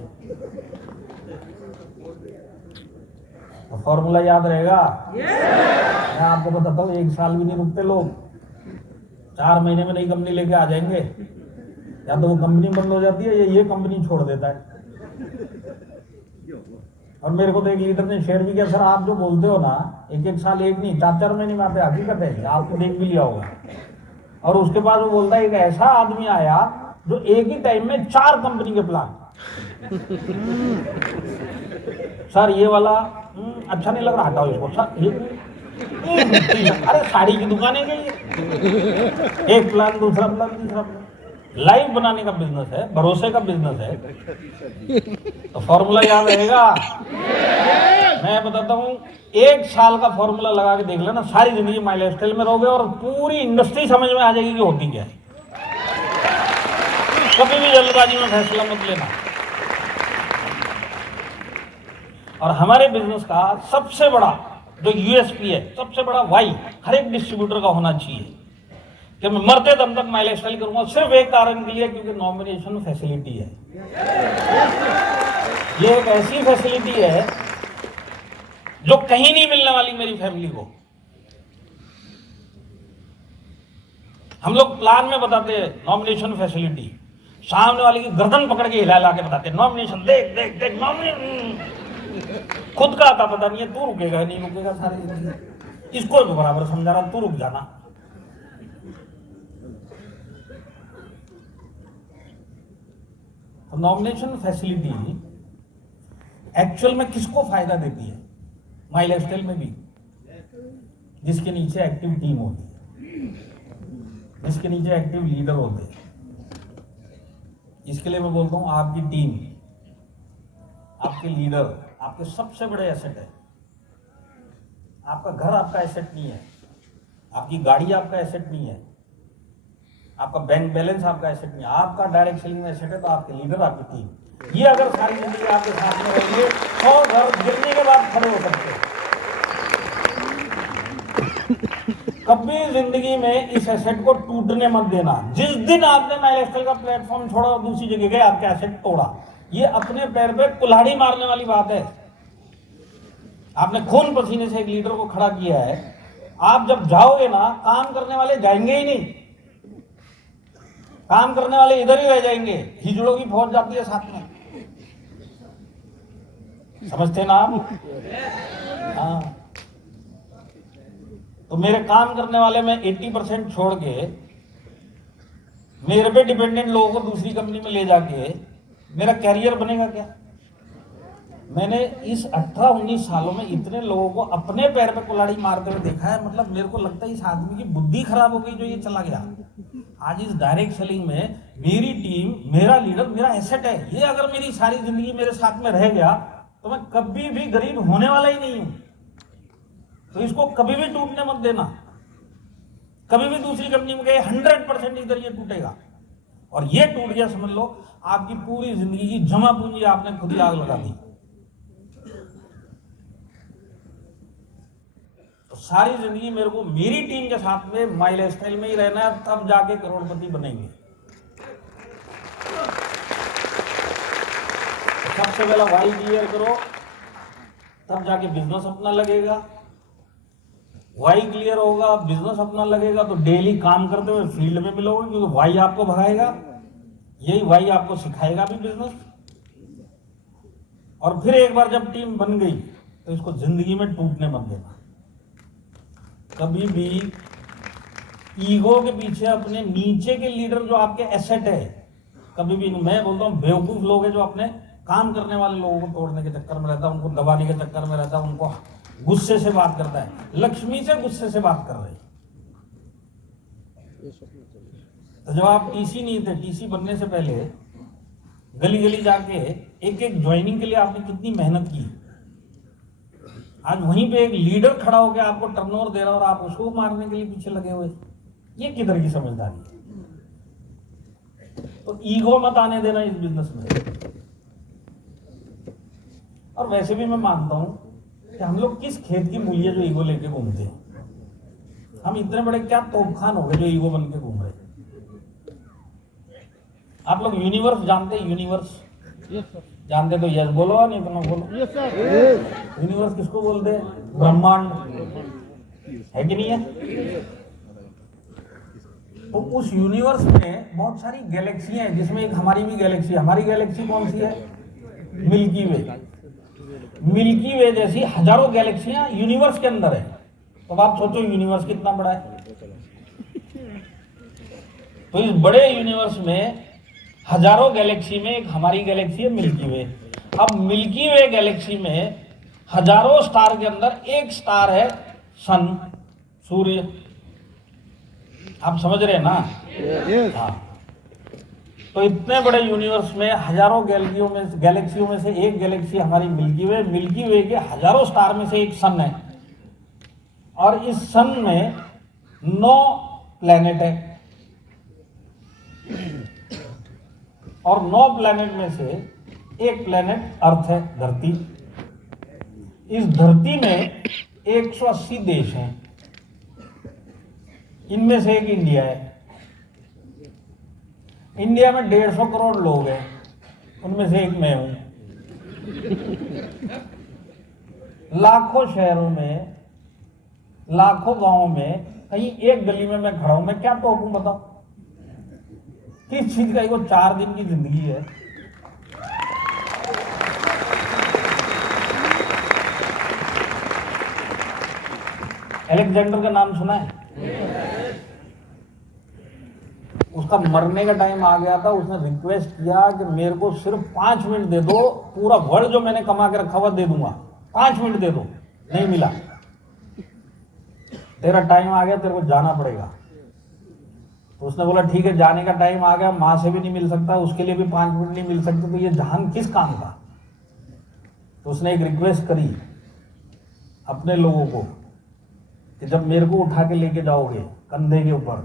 तो फॉर्मूला याद रहेगा। मैं आपको बताता हूँ 1 साल भी नहीं रुकते लोग, 4 महीने में नई कंपनी लेके आ जाएंगे। या तो वो कंपनी बंद हो जाती है या ये कंपनी छोड़ देता है। और मेरे को तो एक लीडर ने शेयर भी किया, सर आप जो बोलते हो ना 1-1 साल, 1 नहीं 4-4 महीने में आते, हकीकत है, आपको देख भी लिया होगा। और उसके बाद वो बोलता है एक ऐसा आदमी आया जो एक ही टाइम में 4 कंपनी के प्लान। सर ये वाला अच्छा नहीं लग रहा, हटाओ इसको। सर ये अरे साड़ी की दुकान है क्या ये? एक प्लान, दूसरा प्लान, तीसरा प्लान। लाइफ बनाने का बिजनेस है, भरोसे का बिजनेस है। तो फॉर्मूला याद रहेगा। मैं बताता हूँ 1 साल का फॉर्मूला लगा के देख लेना, सारी जिंदगी माई लाइफस्टाइल में रहोगे और पूरी इंडस्ट्री समझ में आ जाएगी कि होती क्या है। कभी भी जल्दबाजी में फैसला मत लेना। और हमारे बिजनेस का सबसे बड़ा जो यूएसपी है, सबसे बड़ा वाई हर एक डिस्ट्रीब्यूटर का होना चाहिए कि मैं मरते दम तक माई लाइफस्टाइल करूंगा, सिर्फ एक कारण के लिए, क्योंकि नॉमिनेशन फैसिलिटी है। ये एक ऐसी फैसिलिटी है जो कहीं नहीं मिलने वाली मेरी फैमिली को। हम लोग प्लान में बताते हैं नॉमिनेशन फैसिलिटी, सामने वाले की गर्दन पकड़ के हिला के बताते हैं नॉमिनेशन देख देख देख नॉमिनेशन। खुद का आता पता नहीं है, तू रुकेगा नहीं रुकेगा सारी जिंदगी, इसको भी बराबर समझा रहा तू रुक जाना। तो नॉमिनेशन फैसिलिटी एक्चुअल में किसको फायदा देती है? माई लाइफस्टाइल में भी, जिसके नीचे एक्टिव टीम होती है। इसके नीचे एक्टिव लीडर होते हैं। इसके लिए मैं बोलता हूं आपकी टीम, आपके लीडर आपके सबसे बड़े एसेट है। आपका घर आपका एसेट नहीं है, आपकी गाड़ी आपका एसेट नहीं है, आपका बैंक बैलेंस आपका एसेट नहीं है, आपका डायरेक्ट सेलिंग में एसेट है तो आपके लीडर, आपकी टीम। ये अगर सारी जिंदगी आपके साथ में रहेंगे 100 घर गिरने के बाद खड़े हो सकते हैं। कभी जिंदगी में इस एसेट को टूटने मत देना। जिस दिन आपने माइलस्टाइल का प्लेटफॉर्म छोड़ा और दूसरी जगह गए, आपका एसेट तोड़ा, ये अपने पैर पे कुल्हाड़ी मारने वाली बात है। आपने खून पसीने से एक लीडर को खड़ा किया है, आप जब जाओगे ना, काम करने वाले जाएंगे ही नहीं, काम करने वाले इधर ही रह जाएंगे, हिजड़ों की फौज जाती है साथ में, समझते ना आप? हाँ, तो मेरे काम करने वाले में 80% छोड़ के मेरे पे डिपेंडेंट लोगों को दूसरी कंपनी में ले जाके मेरा कैरियर बनेगा क्या? मैंने इस 18-19 सालों में इतने लोगों को अपने पैर पे कुल्हाड़ी मारते हुए देखा है। मतलब मेरे को लगता है इस आदमी की बुद्धि खराब हो गई जो ये चला गया। आज इस डायरेक्ट सेलिंग में मेरी टीम, मेरा लीडर, मेरा एसेट है। ये अगर मेरी सारी जिंदगी मेरे साथ में रह गया तो मैं कभी भी गरीब होने वाला ही नहीं हूं। तो इसको कभी भी टूटने मत देना। कभी भी दूसरी कंपनी में गए 100% इधर ये टूटेगा, और ये टूट गया समझ लो आपकी पूरी जिंदगी की जमा पूंजी आपने खुद ही आग लगा दी। तो सारी जिंदगी मेरे को मेरी टीम के साथ में माइलस्टाइल में ही रहना है, तब जाके करोड़पति बनेंगे। तो सबसे पहला वाई क्लियर करो, तब जाके बिजनेस अपना लगेगा। वाई क्लियर होगा, बिजनेस अपना लगेगा, तो डेली काम करते हुए फील्ड में मिलोगे, क्योंकि वाई आपको भगाएगा, यही वाई आपको सिखाएगा भी बिजनेस। और फिर एक बार जब टीम बन गई तो इसको जिंदगी में टूटने मत देना। कभी भी ईगो के पीछे अपने नीचे के लीडर जो आपके एसेट है, कभी भी नहीं। मैं बोलता हूं बेवकूफ लोग हैं जो अपने काम करने वाले लोगों को तोड़ने के चक्कर में रहता है, उनको दबाने के चक्कर में रहता है, उनको गुस्से से बात करता है। लक्ष्मी से गुस्से से बात कर रहे। तो जब आप टीसी नहीं थे, टीसी बनने से पहले गली गली जाके एक एक ज्वाइनिंग के लिए आपने कितनी मेहनत की। आज वहीं पे एक लीडर खड़ा होकर आपको टर्नओवर दे रहा और आप उसको मारने के लिए पीछे लगे हुए। ये किधर की समझदारी है? तो ईगो मत आने देना इस बिजनेस में। और वैसे भी मैं मानता हूं कि हम लोग किस खेत की मूली है जो ईगो लेके घूमते हैं। हम इतने बड़े क्या तोपखान हो गए जो ईगो बन के घूम रहे। आप लोग यूनिवर्स जानते हैं? यूनिवर्स जानते तो यस बोलो, नहीं तो ना बोलो। Yes sir. यूनिवर्स किसको बोलते हैं? ब्रह्मांड है कि नहीं है? तो उस यूनिवर्स में बहुत सारी गैलेक्सियां हैं, जिसमें एक हमारी भी गैलेक्सी है। हमारी गैलेक्सी कौन सी है? मिल्की वे। मिल्की वे जैसी हजारों गैलेक्सियां यूनिवर्स के अंदर है। तो आप सोचो यूनिवर्स कितना बड़ा है। तो इस बड़े यूनिवर्स में हजारों गैलेक्सी में एक हमारी गैलेक्सी है मिल्की वे। अब मिल्की वे गैलेक्सी में हजारों स्टार के अंदर एक स्टार है सन, सूर्य। आप समझ रहे हैं ना? हाँ। तो इतने बड़े यूनिवर्स में हजारों गैलेक्सियों में से एक गैलेक्सी हमारी मिल्की वे। मिल्की वे के हजारों स्टार में से एक सन है, और इस सन में 9 प्लैनेट है, और 9 प्लैनेट में से एक प्लैनेट अर्थ है, धरती। इस धरती में 180 देश हैं, इनमें से एक इंडिया है। इंडिया में 150 करोड़ लोग हैं, उनमें से एक मैं हूं। लाखों शहरों में, लाखों गांवों में कहीं एक गली में मैं खड़ा हूं। मैं क्या टोकूं बताओ? किस चीज का? वो 4 दिन की जिंदगी है। अलेक्जेंडर का नाम सुना है? उसका मरने का टाइम आ गया था, उसने रिक्वेस्ट किया कि मेरे को सिर्फ 5 मिनट दे दो, पूरा वर्ल्ड जो मैंने कमा के रखा हुआ दे दूंगा, 5 मिनट दे दो। नहीं मिला। तेरा टाइम आ गया, तेरे को जाना पड़ेगा। तो उसने बोला ठीक है, जाने का टाइम आ गया, माँ से भी नहीं मिल सकता, उसके लिए भी 5 मिनट नहीं मिल सकते, तो ये जान किस काम का। तो उसने एक रिक्वेस्ट करी अपने लोगों को कि जब मेरे को उठा के लेके जाओगे कंधे के ऊपर,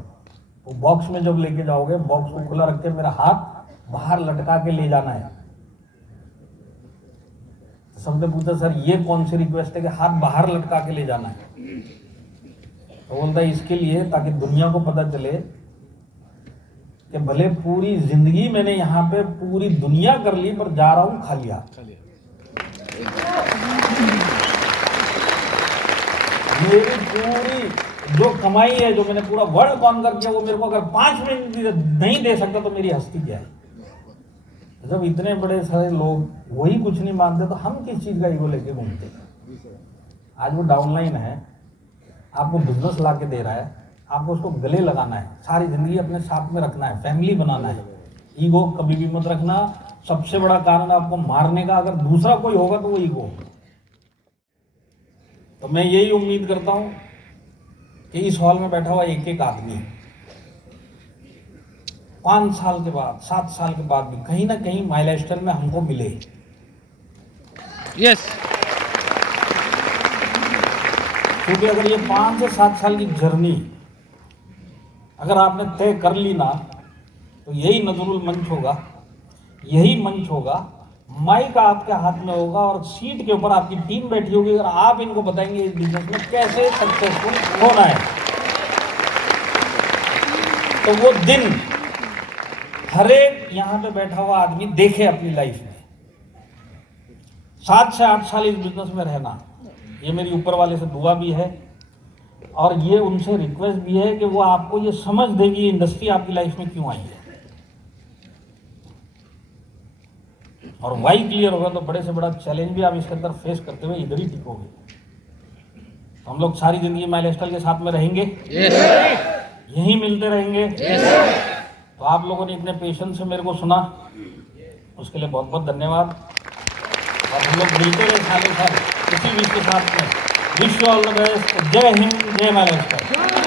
तो बॉक्स में जब लेके जाओगे, बॉक्स को खुला रख के मेरा हाथ बाहर लटका के ले जाना है। तो सबने पूछा सर ये कौन सी रिक्वेस्ट है कि हाथ बाहर लटका के ले जाना है। तो बोलता है इसके लिए ताकि दुनिया को पता चले कि भले पूरी जिंदगी मैंने यहाँ पे पूरी दुनिया कर ली, पर जा रहा हूं खाली हाथ। मेरी पूरी जो कमाई है, जो मैंने पूरा वर्ल्ड कॉन्कर किया, वो मेरे को अगर 5 मिनट नहीं दे सकता तो मेरी हस्ती क्या है। जब इतने बड़े सारे लोग वही कुछ नहीं मानते, तो हम किस चीज का ईगो लेके घूमते। आज वो डाउनलाइन है, आपको बिजनेस ला के दे रहा है, आपको उसको गले लगाना है, सारी जिंदगी अपने साथ में रखना है, फैमिली बनाना है। ईगो कभी भी मत रखना। सबसे बड़ा कारण आपको मारने का अगर दूसरा कोई होगा तो वो ईगो। तो मैं यही उम्मीद करता हूं कि इस हॉल में बैठा हुआ एक एक आदमी 5 साल के बाद, 7 साल के बाद भी कहीं ना कहीं माइलस्टोन में हमको मिले। यस। क्योंकि अगर ये 5 से 7 साल की जर्नी अगर आपने तय कर ली ना, तो यही नजरुल मंच होगा, यही मंच होगा, माइक आपके हाथ में होगा और सीट के ऊपर आपकी टीम बैठी होगी। अगर आप इनको बताएंगे इस बिजनेस में कैसे सक्सेसफुल होना है, तो वो दिन हर एक यहां पे बैठा हुआ आदमी देखे अपनी लाइफ में। 7 से 8 साल इस बिजनेस में रहना, ये मेरी ऊपर वाले से दुआ भी है, और ये उनसे रिक्वेस्ट भी है कि वो आपको ये समझ देगी ये इंडस्ट्री आपकी लाइफ में क्यों आई है। और वाई क्लियर होगा तो बड़े से बड़ा चैलेंज भी आप इसके अंदर फेस करते हुए इधर ही टिकोगे। तो हम लोग सारी जिंदगी माइलस्टोन के साथ में रहेंगे, यहीं मिलते रहेंगे। तो आप लोगों ने इतने पेशेंस से मेरे को सुना, उसके लिए बहुत बहुत धन्यवाद। और हम लोग मिलते रहे सालों साल इसी विश के साथ में। Wish you all the best. जय हिंद, जय माइलस्टोन।